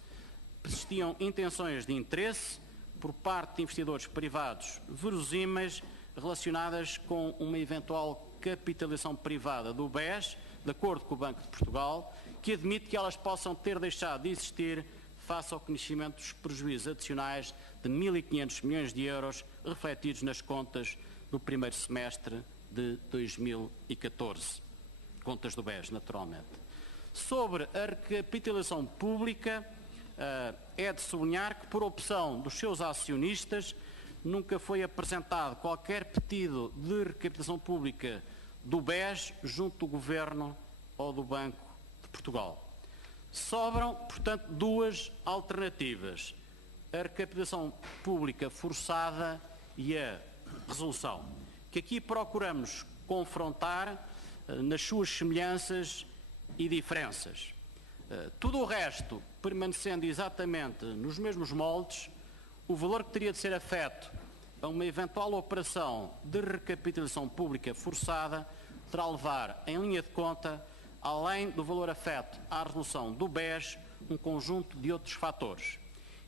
persistiam intenções de interesse por parte de investidores privados verosímeis relacionadas com uma eventual capitalização privada do BES, de acordo com o Banco de Portugal, que admite que elas possam ter deixado de existir face ao conhecimento dos prejuízos adicionais de 1.500 milhões de euros refletidos nas contas do primeiro semestre de 2014. Contas do BES, naturalmente. Sobre a recapitalização pública, é de sublinhar que, por opção dos seus acionistas, nunca foi apresentado qualquer pedido de recapitalização pública do BES junto do Governo ou do Banco de Portugal. Sobram, portanto, duas alternativas: a recapitalização pública forçada e a resolução, que aqui procuramos confrontar nas suas semelhanças e diferenças. Tudo o resto permanecendo exatamente nos mesmos moldes, o valor que teria de ser afeto a uma eventual operação de recapitalização pública forçada terá levar em linha de conta, além do valor afeto à resolução do BES, um conjunto de outros fatores,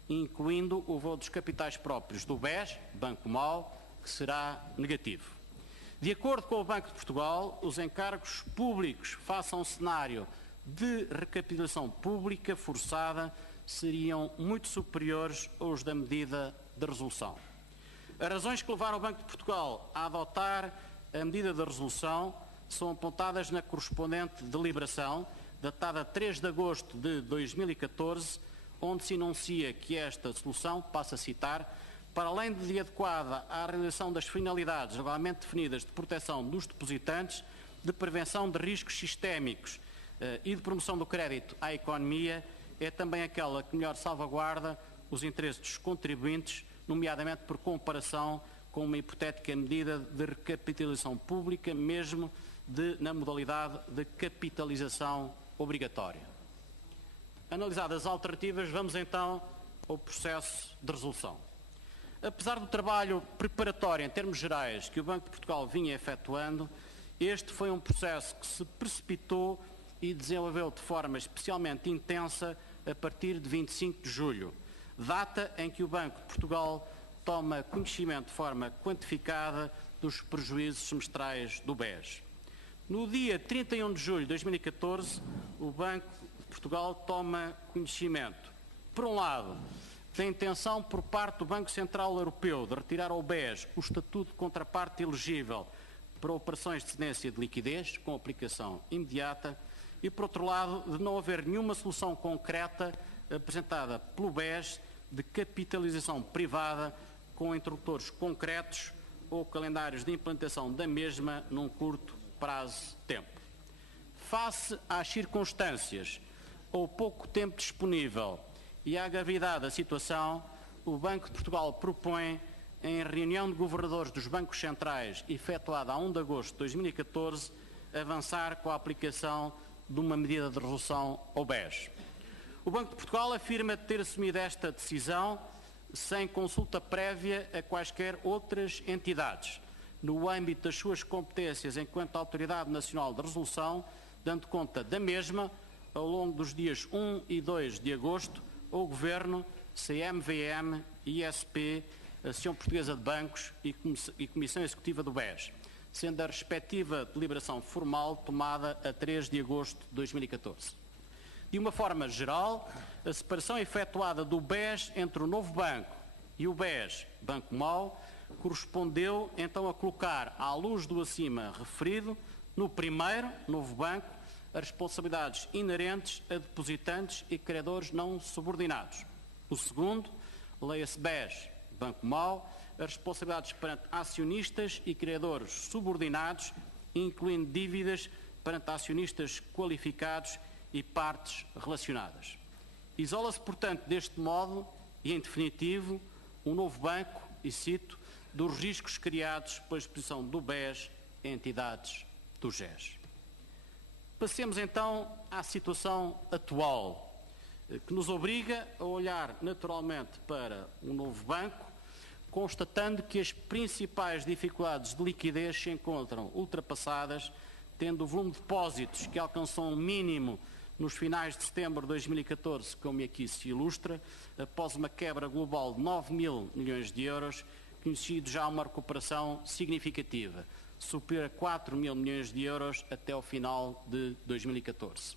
incluindo o valor dos capitais próprios do BES, Banco Mau, que será negativo. De acordo com o Banco de Portugal, os encargos públicos face a um cenário de recapitalização pública forçada seriam muito superiores aos da medida de resolução. As razões que levaram o Banco de Portugal a adotar a medida de resolução são apontadas na correspondente deliberação, datada 3 de agosto de 2014, onde se enuncia que esta solução, passo a citar, para além de adequada à realização das finalidades legalmente definidas de proteção dos depositantes, de prevenção de riscos sistémicos e de promoção do crédito à economia, é também aquela que melhor salvaguarda os interesses dos contribuintes, nomeadamente por comparação com uma hipotética medida de recapitalização pública, mesmo na modalidade de capitalização obrigatória. Analisadas as alternativas, vamos então ao processo de resolução. Apesar do trabalho preparatório em termos gerais que o Banco de Portugal vinha efetuando, este foi um processo que se precipitou e desenvolveu de forma especialmente intensa a partir de 25 de julho, data em que o Banco de Portugal toma conhecimento de forma quantificada dos prejuízos semestrais do BES. No dia 31 de julho de 2014, o Banco de Portugal toma conhecimento, por um lado, da intenção por parte do Banco Central Europeu de retirar ao BES o estatuto de contraparte elegível para operações de cedência de liquidez, com aplicação imediata, e, por outro lado, de não haver nenhuma solução concreta apresentada pelo BES de capitalização privada com interlocutores concretos ou calendários de implantação da mesma num curto prazo de tempo. Face às circunstâncias ou pouco tempo disponível e à gravidade da situação, o Banco de Portugal propõe, em reunião de governadores dos bancos centrais efetuada a 1 de agosto de 2014, avançar com a aplicação de uma medida de resolução ao BES. O Banco de Portugal afirma ter assumido esta decisão sem consulta prévia a quaisquer outras entidades, no âmbito das suas competências enquanto Autoridade Nacional de Resolução, dando conta da mesma, ao longo dos dias 1 e 2 de agosto, ao Governo, CMVM, ISP, Associação Portuguesa de Bancos e Comissão Executiva do BES, sendo a respectiva deliberação formal tomada a 3 de agosto de 2014. De uma forma geral, a separação efetuada do BES entre o novo banco e o BES, Banco Mau, correspondeu então a colocar, à luz do acima referido, no primeiro, novo banco, as responsabilidades inerentes a depositantes e credores não subordinados. No segundo, leia-se BES, Banco Mau, as responsabilidades perante acionistas e credores subordinados, incluindo dívidas perante acionistas qualificados e partes relacionadas. Isola-se, portanto, deste modo e, em definitivo, um novo banco, e cito, dos riscos criados pela exposição do BES a entidades do GES. Passemos então à situação atual, que nos obriga a olhar naturalmente para um novo banco, constatando que as principais dificuldades de liquidez se encontram ultrapassadas, tendo o volume de depósitos que alcançou um mínimo nos finais de setembro de 2014, como aqui se ilustra, após uma quebra global de 9 mil milhões de euros, conhecido já uma recuperação significativa, superior a 4 mil milhões de euros até ao final de 2014.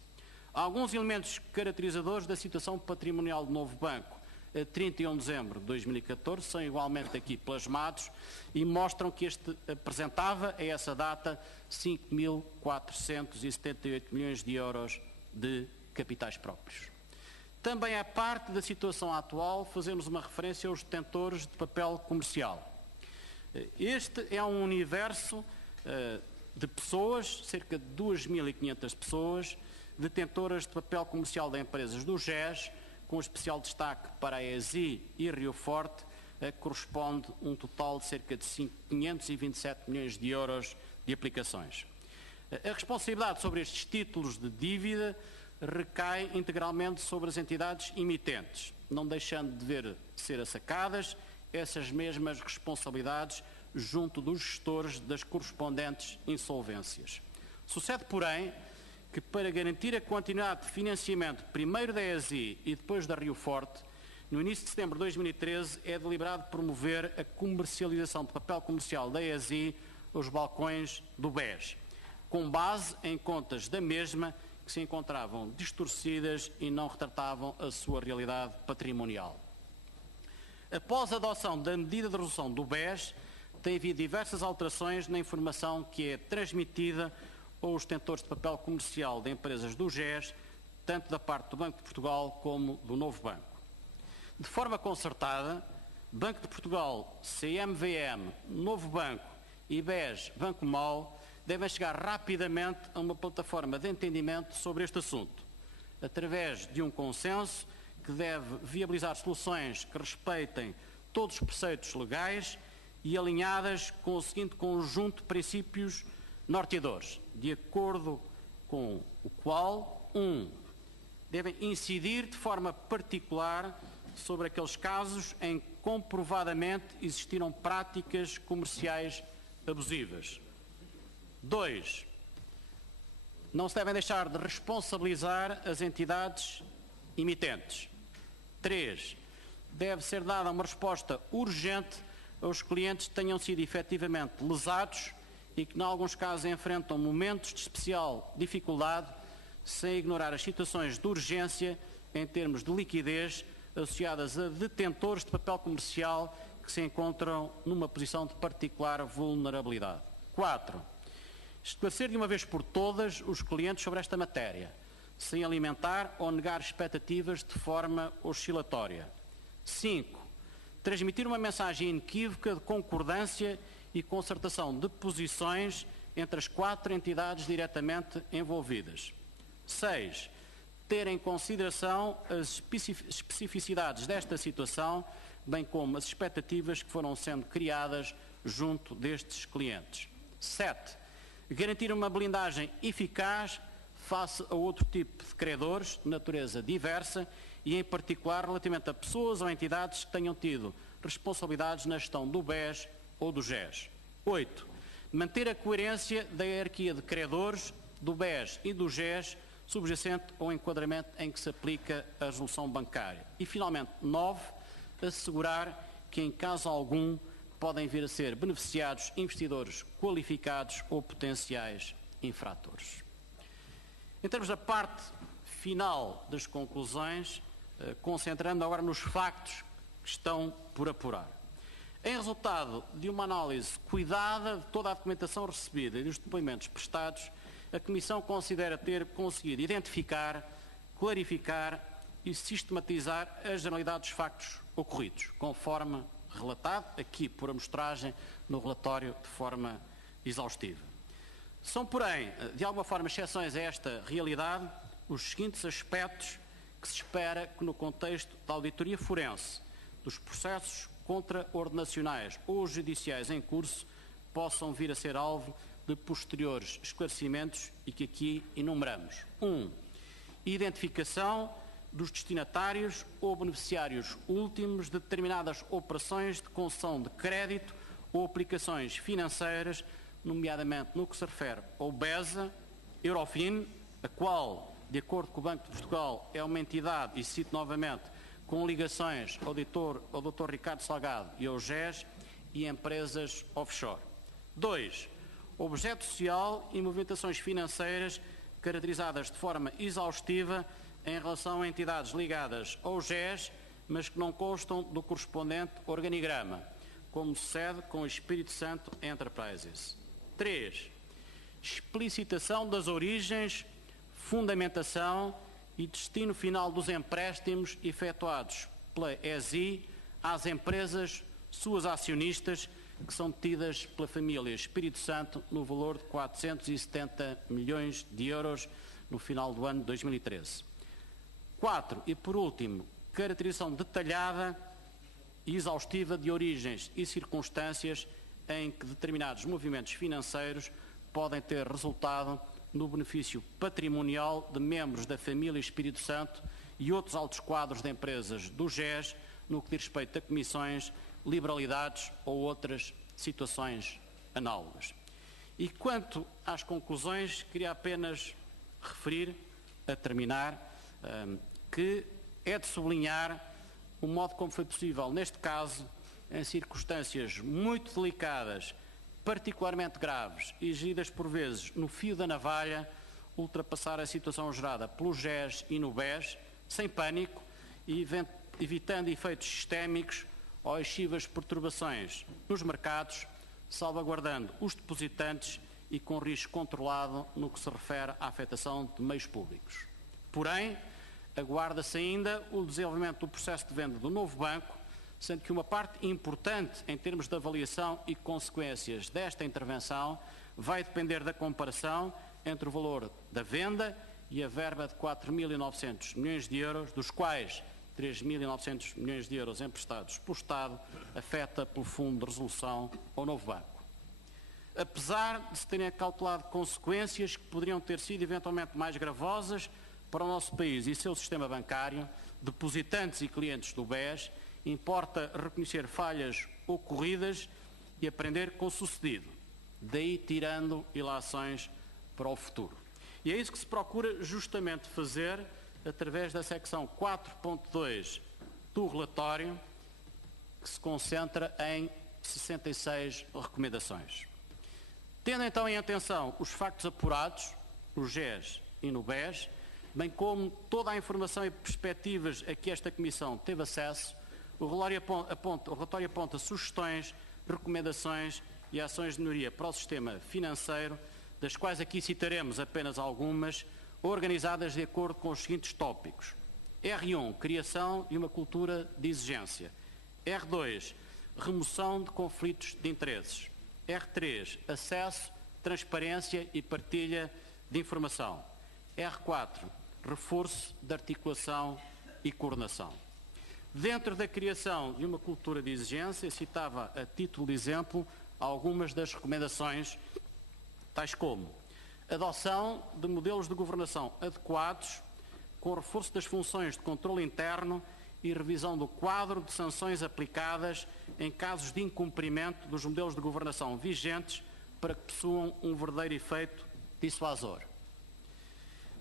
Há alguns elementos caracterizadores da situação patrimonial do novo banco a 31 de dezembro de 2014 são igualmente aqui plasmados e mostram que este apresentava a essa data 5.478 milhões de euros de capitais próprios. Também à parte da situação atual, fazemos uma referência aos detentores de papel comercial. Este é um universo de pessoas, cerca de 2.500 pessoas, detentoras de papel comercial de empresas do GES, com especial destaque para a ESI e Rio Forte, que corresponde a um total de cerca de 527 milhões de euros de aplicações. A responsabilidade sobre estes títulos de dívida recai integralmente sobre as entidades emitentes, não deixando de dever ser assacadas essas mesmas responsabilidades junto dos gestores das correspondentes insolvências. Sucede, porém, que para garantir a continuidade de financiamento primeiro da ESI e depois da Rio Forte, no início de setembro de 2013 é deliberado promover a comercialização de papel comercial da ESI aos balcões do BES, com base em contas da mesma que se encontravam distorcidas e não retratavam a sua realidade patrimonial. Após a adoção da medida de resolução do BES, tem havido diversas alterações na informação que é transmitida aos detentores de papel comercial de empresas do GES, tanto da parte do Banco de Portugal como do novo banco. De forma concertada, Banco de Portugal, CMVM, Novo Banco e BES, Banco Mau, devem chegar rapidamente a uma plataforma de entendimento sobre este assunto, através de um consenso que deve viabilizar soluções que respeitem todos os preceitos legais e alinhadas com o seguinte conjunto de princípios norteadores, de acordo com o qual, devem incidir de forma particular sobre aqueles casos em que comprovadamente existiram práticas comerciais abusivas. 2. Não se devem deixar de responsabilizar as entidades emitentes. 3. Deve ser dada uma resposta urgente aos clientes que tenham sido efetivamente lesados e que, em alguns casos, enfrentam momentos de especial dificuldade, sem ignorar as situações de urgência em termos de liquidez associadas a detentores de papel comercial que se encontram numa posição de particular vulnerabilidade. 4. Esclarecer de uma vez por todas os clientes sobre esta matéria, sem alimentar ou negar expectativas de forma oscilatória. 5. Transmitir uma mensagem inequívoca de concordância e concertação de posições entre as 4 entidades diretamente envolvidas. 6. Ter em consideração as especificidades desta situação, bem como as expectativas que foram sendo criadas junto destes clientes. 7. Garantir uma blindagem eficaz face a outro tipo de credores de natureza diversa e, em particular, relativamente a pessoas ou entidades que tenham tido responsabilidades na gestão do BES ou do GES. 8. Manter a coerência da hierarquia de credores do BES e do GES subjacente ao enquadramento em que se aplica a resolução bancária. E, finalmente, 9. Assegurar que, em caso algum, podem vir a ser beneficiados investidores qualificados ou potenciais infratores. Em termos da parte final das conclusões, concentrando agora nos factos que estão por apurar. Em resultado de uma análise cuidada de toda a documentação recebida e dos depoimentos prestados, a Comissão considera ter conseguido identificar, clarificar e sistematizar a generalidade dos factos ocorridos, conforme relatado aqui por amostragem no relatório de forma exaustiva. São, porém, de alguma forma, exceções a esta realidade, os seguintes aspectos que se espera que, no contexto da auditoria forense, dos processos contraordenacionais ou judiciais em curso, possam vir a ser alvo de posteriores esclarecimentos e que aqui enumeramos. 1. Identificação dos destinatários ou beneficiários últimos de determinadas operações de concessão de crédito ou aplicações financeiras, nomeadamente no que se refere ao BESA, Eurofin, a qual, de acordo com o Banco de Portugal, é uma entidade, e cito novamente, com ligações ao Dr. Ricardo Salgado e ao GES, e empresas offshore. 2. Objeto social e movimentações financeiras caracterizadas de forma exaustiva em relação a entidades ligadas ao GES, mas que não constam do correspondente organigrama, como sucede com o Espírito Santo Enterprises. 3. Explicitação das origens, fundamentação e destino final dos empréstimos efetuados pela ESI às empresas suas acionistas, que são detidas pela família Espírito Santo no valor de 470 milhões de euros no final do ano de 2013. 4. E por último, caracterização detalhada e exaustiva de origens e circunstâncias em que determinados movimentos financeiros podem ter resultado no benefício patrimonial de membros da família Espírito Santo e outros altos quadros de empresas do GES, no que diz respeito a comissões, liberalidades ou outras situações análogas. E quanto às conclusões, queria apenas referir, a terminar, que é de sublinhar o modo como foi possível, neste caso, em circunstâncias muito delicadas, particularmente graves e geridas por vezes no fio da navalha, ultrapassar a situação gerada pelo GES e no BES, sem pânico, e evitando efeitos sistémicos ou excessivas perturbações nos mercados, salvaguardando os depositantes e com risco controlado no que se refere à afetação de meios públicos. Porém, aguarda-se ainda o desenvolvimento do processo de venda do novo banco, sendo que uma parte importante em termos de avaliação e consequências desta intervenção vai depender da comparação entre o valor da venda e a verba de 4.900 milhões de euros, dos quais 3.900 milhões de euros emprestados pelo Estado, afeta pelo Fundo de Resolução ao novo banco. Apesar de se terem calculado consequências que poderiam ter sido eventualmente mais gravosas para o nosso país e seu sistema bancário, depositantes e clientes do BES, importa reconhecer falhas ocorridas e aprender com o sucedido, daí tirando ilações para o futuro. E é isso que se procura justamente fazer através da secção 4.2 do relatório, que se concentra em 66 recomendações. Tendo então em atenção os factos apurados no GES e no BES, bem como toda a informação e perspectivas a que esta Comissão teve acesso, o relatório aponta sugestões, recomendações e ações de melhoria para o sistema financeiro, das quais aqui citaremos apenas algumas, organizadas de acordo com os seguintes tópicos. R1, criação de uma cultura de exigência. R2, remoção de conflitos de interesses. R3, acesso, transparência e partilha de informação. R4, reforço de articulação e coordenação. Dentro da criação de uma cultura de exigência, citava a título de exemplo algumas das recomendações, tais como adoção de modelos de governação adequados, com reforço das funções de controle interno e revisão do quadro de sanções aplicadas em casos de incumprimento dos modelos de governação vigentes para que possuam um verdadeiro efeito dissuasor.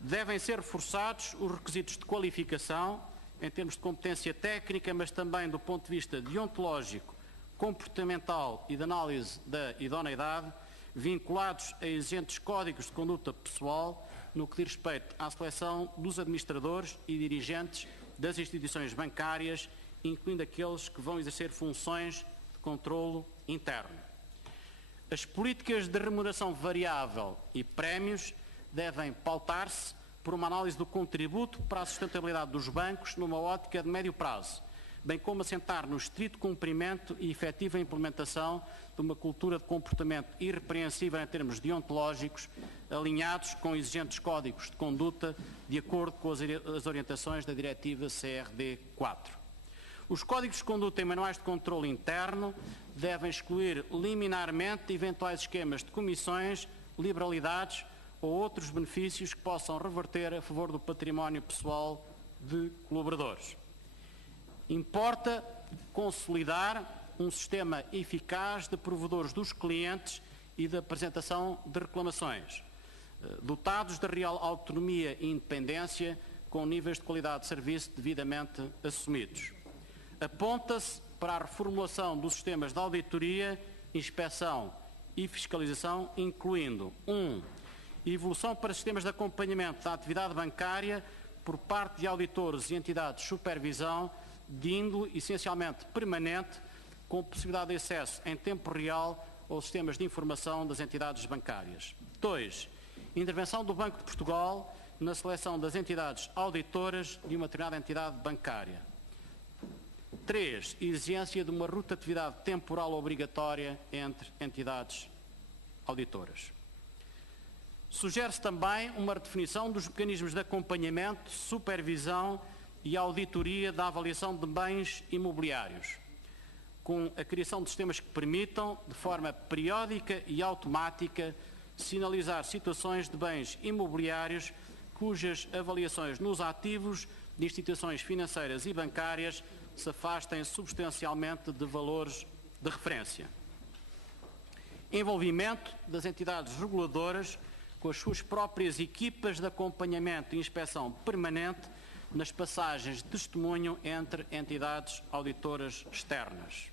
Devem ser reforçados os requisitos de qualificação, em termos de competência técnica, mas também do ponto de vista deontológico, comportamental e de análise da idoneidade, vinculados a exigentes códigos de conduta pessoal, no que diz respeito à seleção dos administradores e dirigentes das instituições bancárias, incluindo aqueles que vão exercer funções de controlo interno. As políticas de remuneração variável e prémios devem pautar-se por uma análise do contributo para a sustentabilidade dos bancos numa ótica de médio prazo, bem como assentar no estrito cumprimento e efetiva implementação de uma cultura de comportamento irrepreensível em termos deontológicos, alinhados com exigentes códigos de conduta de acordo com as orientações da Diretiva CRD4. Os códigos de conduta e manuais de controle interno devem excluir liminarmente eventuais esquemas de comissões, liberalidades ou outros benefícios que possam reverter a favor do património pessoal de colaboradores. Importa consolidar um sistema eficaz de provedores dos clientes e de apresentação de reclamações, dotados de real autonomia e independência, com níveis de qualidade de serviço devidamente assumidos. Aponta-se para a reformulação dos sistemas de auditoria, inspeção e fiscalização, incluindo evolução para sistemas de acompanhamento da atividade bancária por parte de auditores e entidades de supervisão de índole essencialmente permanente, com possibilidade de acesso em tempo real aos sistemas de informação das entidades bancárias. 2. Intervenção do Banco de Portugal na seleção das entidades auditoras de uma determinada entidade bancária. 3. Exigência de uma rotatividade temporal obrigatória entre entidades auditoras. Sugere-se também uma redefinição dos mecanismos de acompanhamento, supervisão e auditoria da avaliação de bens imobiliários, com a criação de sistemas que permitam, de forma periódica e automática, sinalizar situações de bens imobiliários cujas avaliações nos ativos de instituições financeiras e bancárias se afastem substancialmente de valores de referência. Envolvimento das entidades reguladoras com as suas próprias equipas de acompanhamento e inspeção permanente nas passagens de testemunho entre entidades auditoras externas.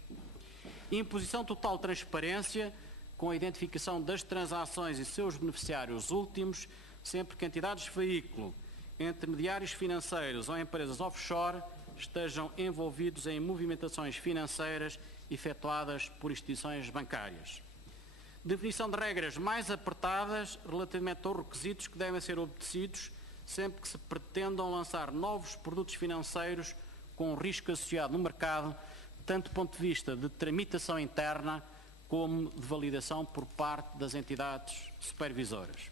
Imposição total de transparência com a identificação das transações e seus beneficiários últimos, sempre que entidades veículo, intermediários financeiros ou empresas offshore estejam envolvidos em movimentações financeiras efetuadas por instituições bancárias. Definição de regras mais apertadas relativamente aos requisitos que devem ser obedecidos sempre que se pretendam lançar novos produtos financeiros com risco associado no mercado, tanto do ponto de vista de tramitação interna como de validação por parte das entidades supervisoras.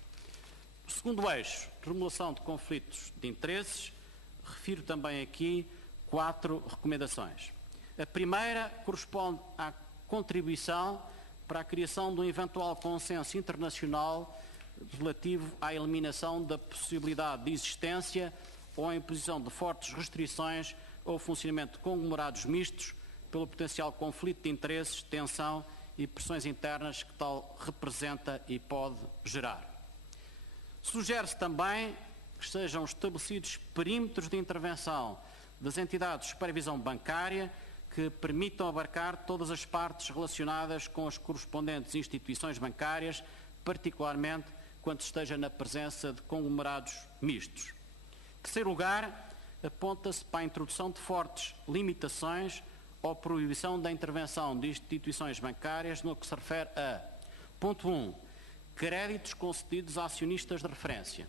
O segundo eixo, regulação de conflitos de interesses, refiro também aqui 4 recomendações. A primeira corresponde à contribuição para a criação de um eventual consenso internacional relativo à eliminação da possibilidade de existência ou a imposição de fortes restrições ao funcionamento de conglomerados mistos pelo potencial conflito de interesses, tensão e pressões internas que tal representa e pode gerar. Sugere-se também que sejam estabelecidos perímetros de intervenção das entidades de supervisão bancária que permitam abarcar todas as partes relacionadas com as correspondentes instituições bancárias, particularmente quando esteja na presença de conglomerados mistos. Em terceiro lugar, aponta-se para a introdução de fortes limitações ou proibição da intervenção de instituições bancárias no que se refere a, ponto 1, créditos concedidos a acionistas de referência.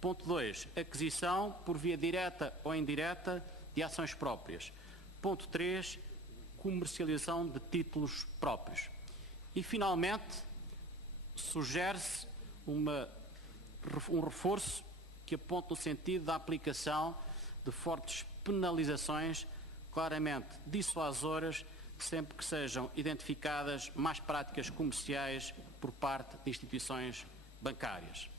Ponto 2, aquisição por via direta ou indireta de ações próprias. Ponto 3, comercialização de títulos próprios. E, finalmente, sugere-se um reforço que aponta no sentido da aplicação de fortes penalizações claramente dissuasoras sempre que sejam identificadas más práticas comerciais por parte de instituições bancárias.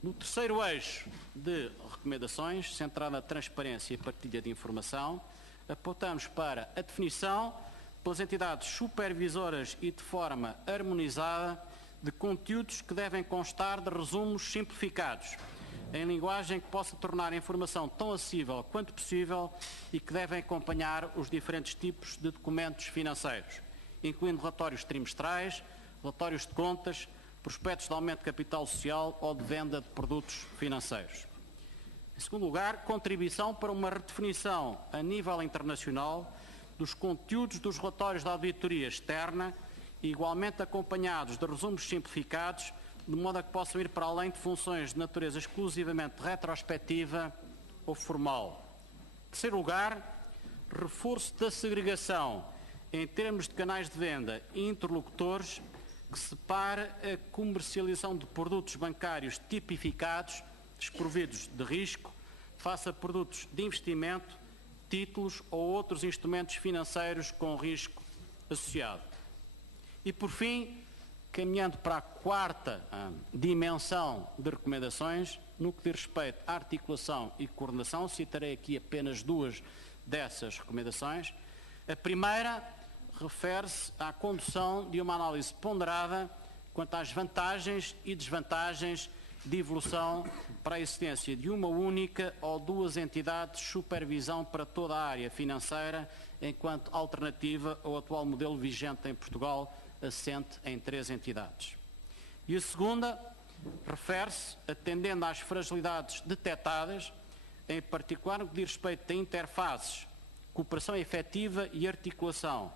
No terceiro eixo de recomendações, centrado na transparência e partilha de informação, apontamos para a definição pelas entidades supervisoras e de forma harmonizada de conteúdos que devem constar de resumos simplificados, em linguagem que possa tornar a informação tão acessível quanto possível e que devem acompanhar os diferentes tipos de documentos financeiros, incluindo relatórios trimestrais, relatórios de contas, prospectos de aumento de capital social ou de venda de produtos financeiros. Em segundo lugar, contribuição para uma redefinição a nível internacional dos conteúdos dos relatórios da auditoria externa, igualmente acompanhados de resumos simplificados, de modo a que possam ir para além de funções de natureza exclusivamente retrospectiva ou formal. Em terceiro lugar, reforço da segregação em termos de canais de venda e interlocutores que separe a comercialização de produtos bancários tipificados, desprovidos de risco, face a produtos de investimento, títulos ou outros instrumentos financeiros com risco associado. E, por fim, caminhando para a quarta dimensão de recomendações, no que diz respeito à articulação e coordenação, citarei aqui apenas 2 dessas recomendações. A primeira refere-se à condução de uma análise ponderada quanto às vantagens e desvantagens de evolução para a existência de uma única ou 2 entidades de supervisão para toda a área financeira, enquanto alternativa ao atual modelo vigente em Portugal, assente em 3 entidades. E a segunda refere-se, atendendo às fragilidades detectadas, em particular no que diz respeito a interfaces, cooperação efetiva e articulação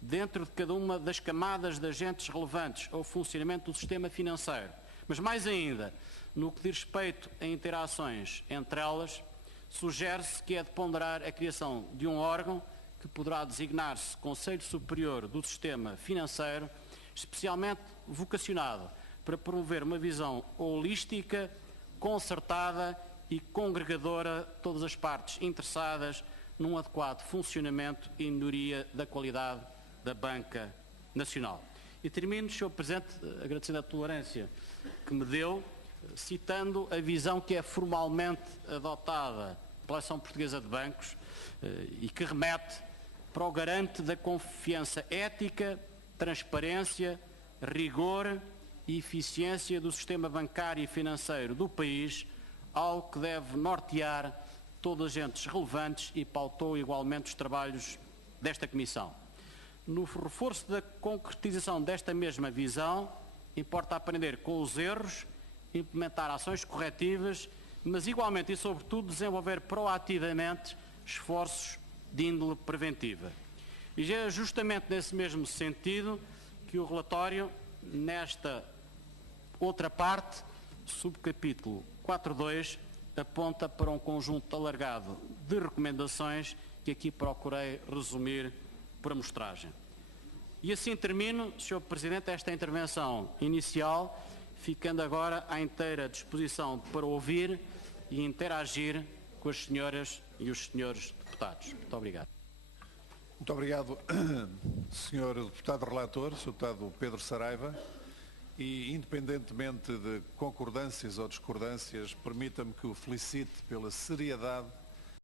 dentro de cada uma das camadas de agentes relevantes ao funcionamento do sistema financeiro, mas mais ainda, no que diz respeito a interações entre elas, sugere-se que é de ponderar a criação de um órgão que poderá designar-se Conselho Superior do Sistema Financeiro, especialmente vocacionado para promover uma visão holística, concertada e congregadora de todas as partes interessadas num adequado funcionamento e melhoria da qualidade da banca nacional. E termino, Sr. Presidente, agradecendo a tolerância que me deu, citando a visão que é formalmente adotada pela Associação Portuguesa de Bancos e que remete para o garante da confiança ética, transparência, rigor e eficiência do sistema bancário e financeiro do país, algo que deve nortear todos os agentes relevantes e pautou igualmente os trabalhos desta Comissão. No reforço da concretização desta mesma visão, importa aprender com os erros, implementar ações corretivas, mas igualmente e sobretudo desenvolver proativamente esforços de índole preventiva. E é justamente nesse mesmo sentido que o relatório, nesta outra parte, subcapítulo 4.2, aponta para um conjunto alargado de recomendações que aqui procurei resumir por amostragem. E assim termino, Sr. Presidente, esta intervenção inicial, ficando agora à inteira disposição para ouvir e interagir com as senhoras e os senhores deputados. Deputados. Muito obrigado. Muito obrigado, Sr. Deputado Relator, Sr. Deputado Pedro Saraiva. E, independentemente de concordâncias ou discordâncias, permita-me que o felicite pela seriedade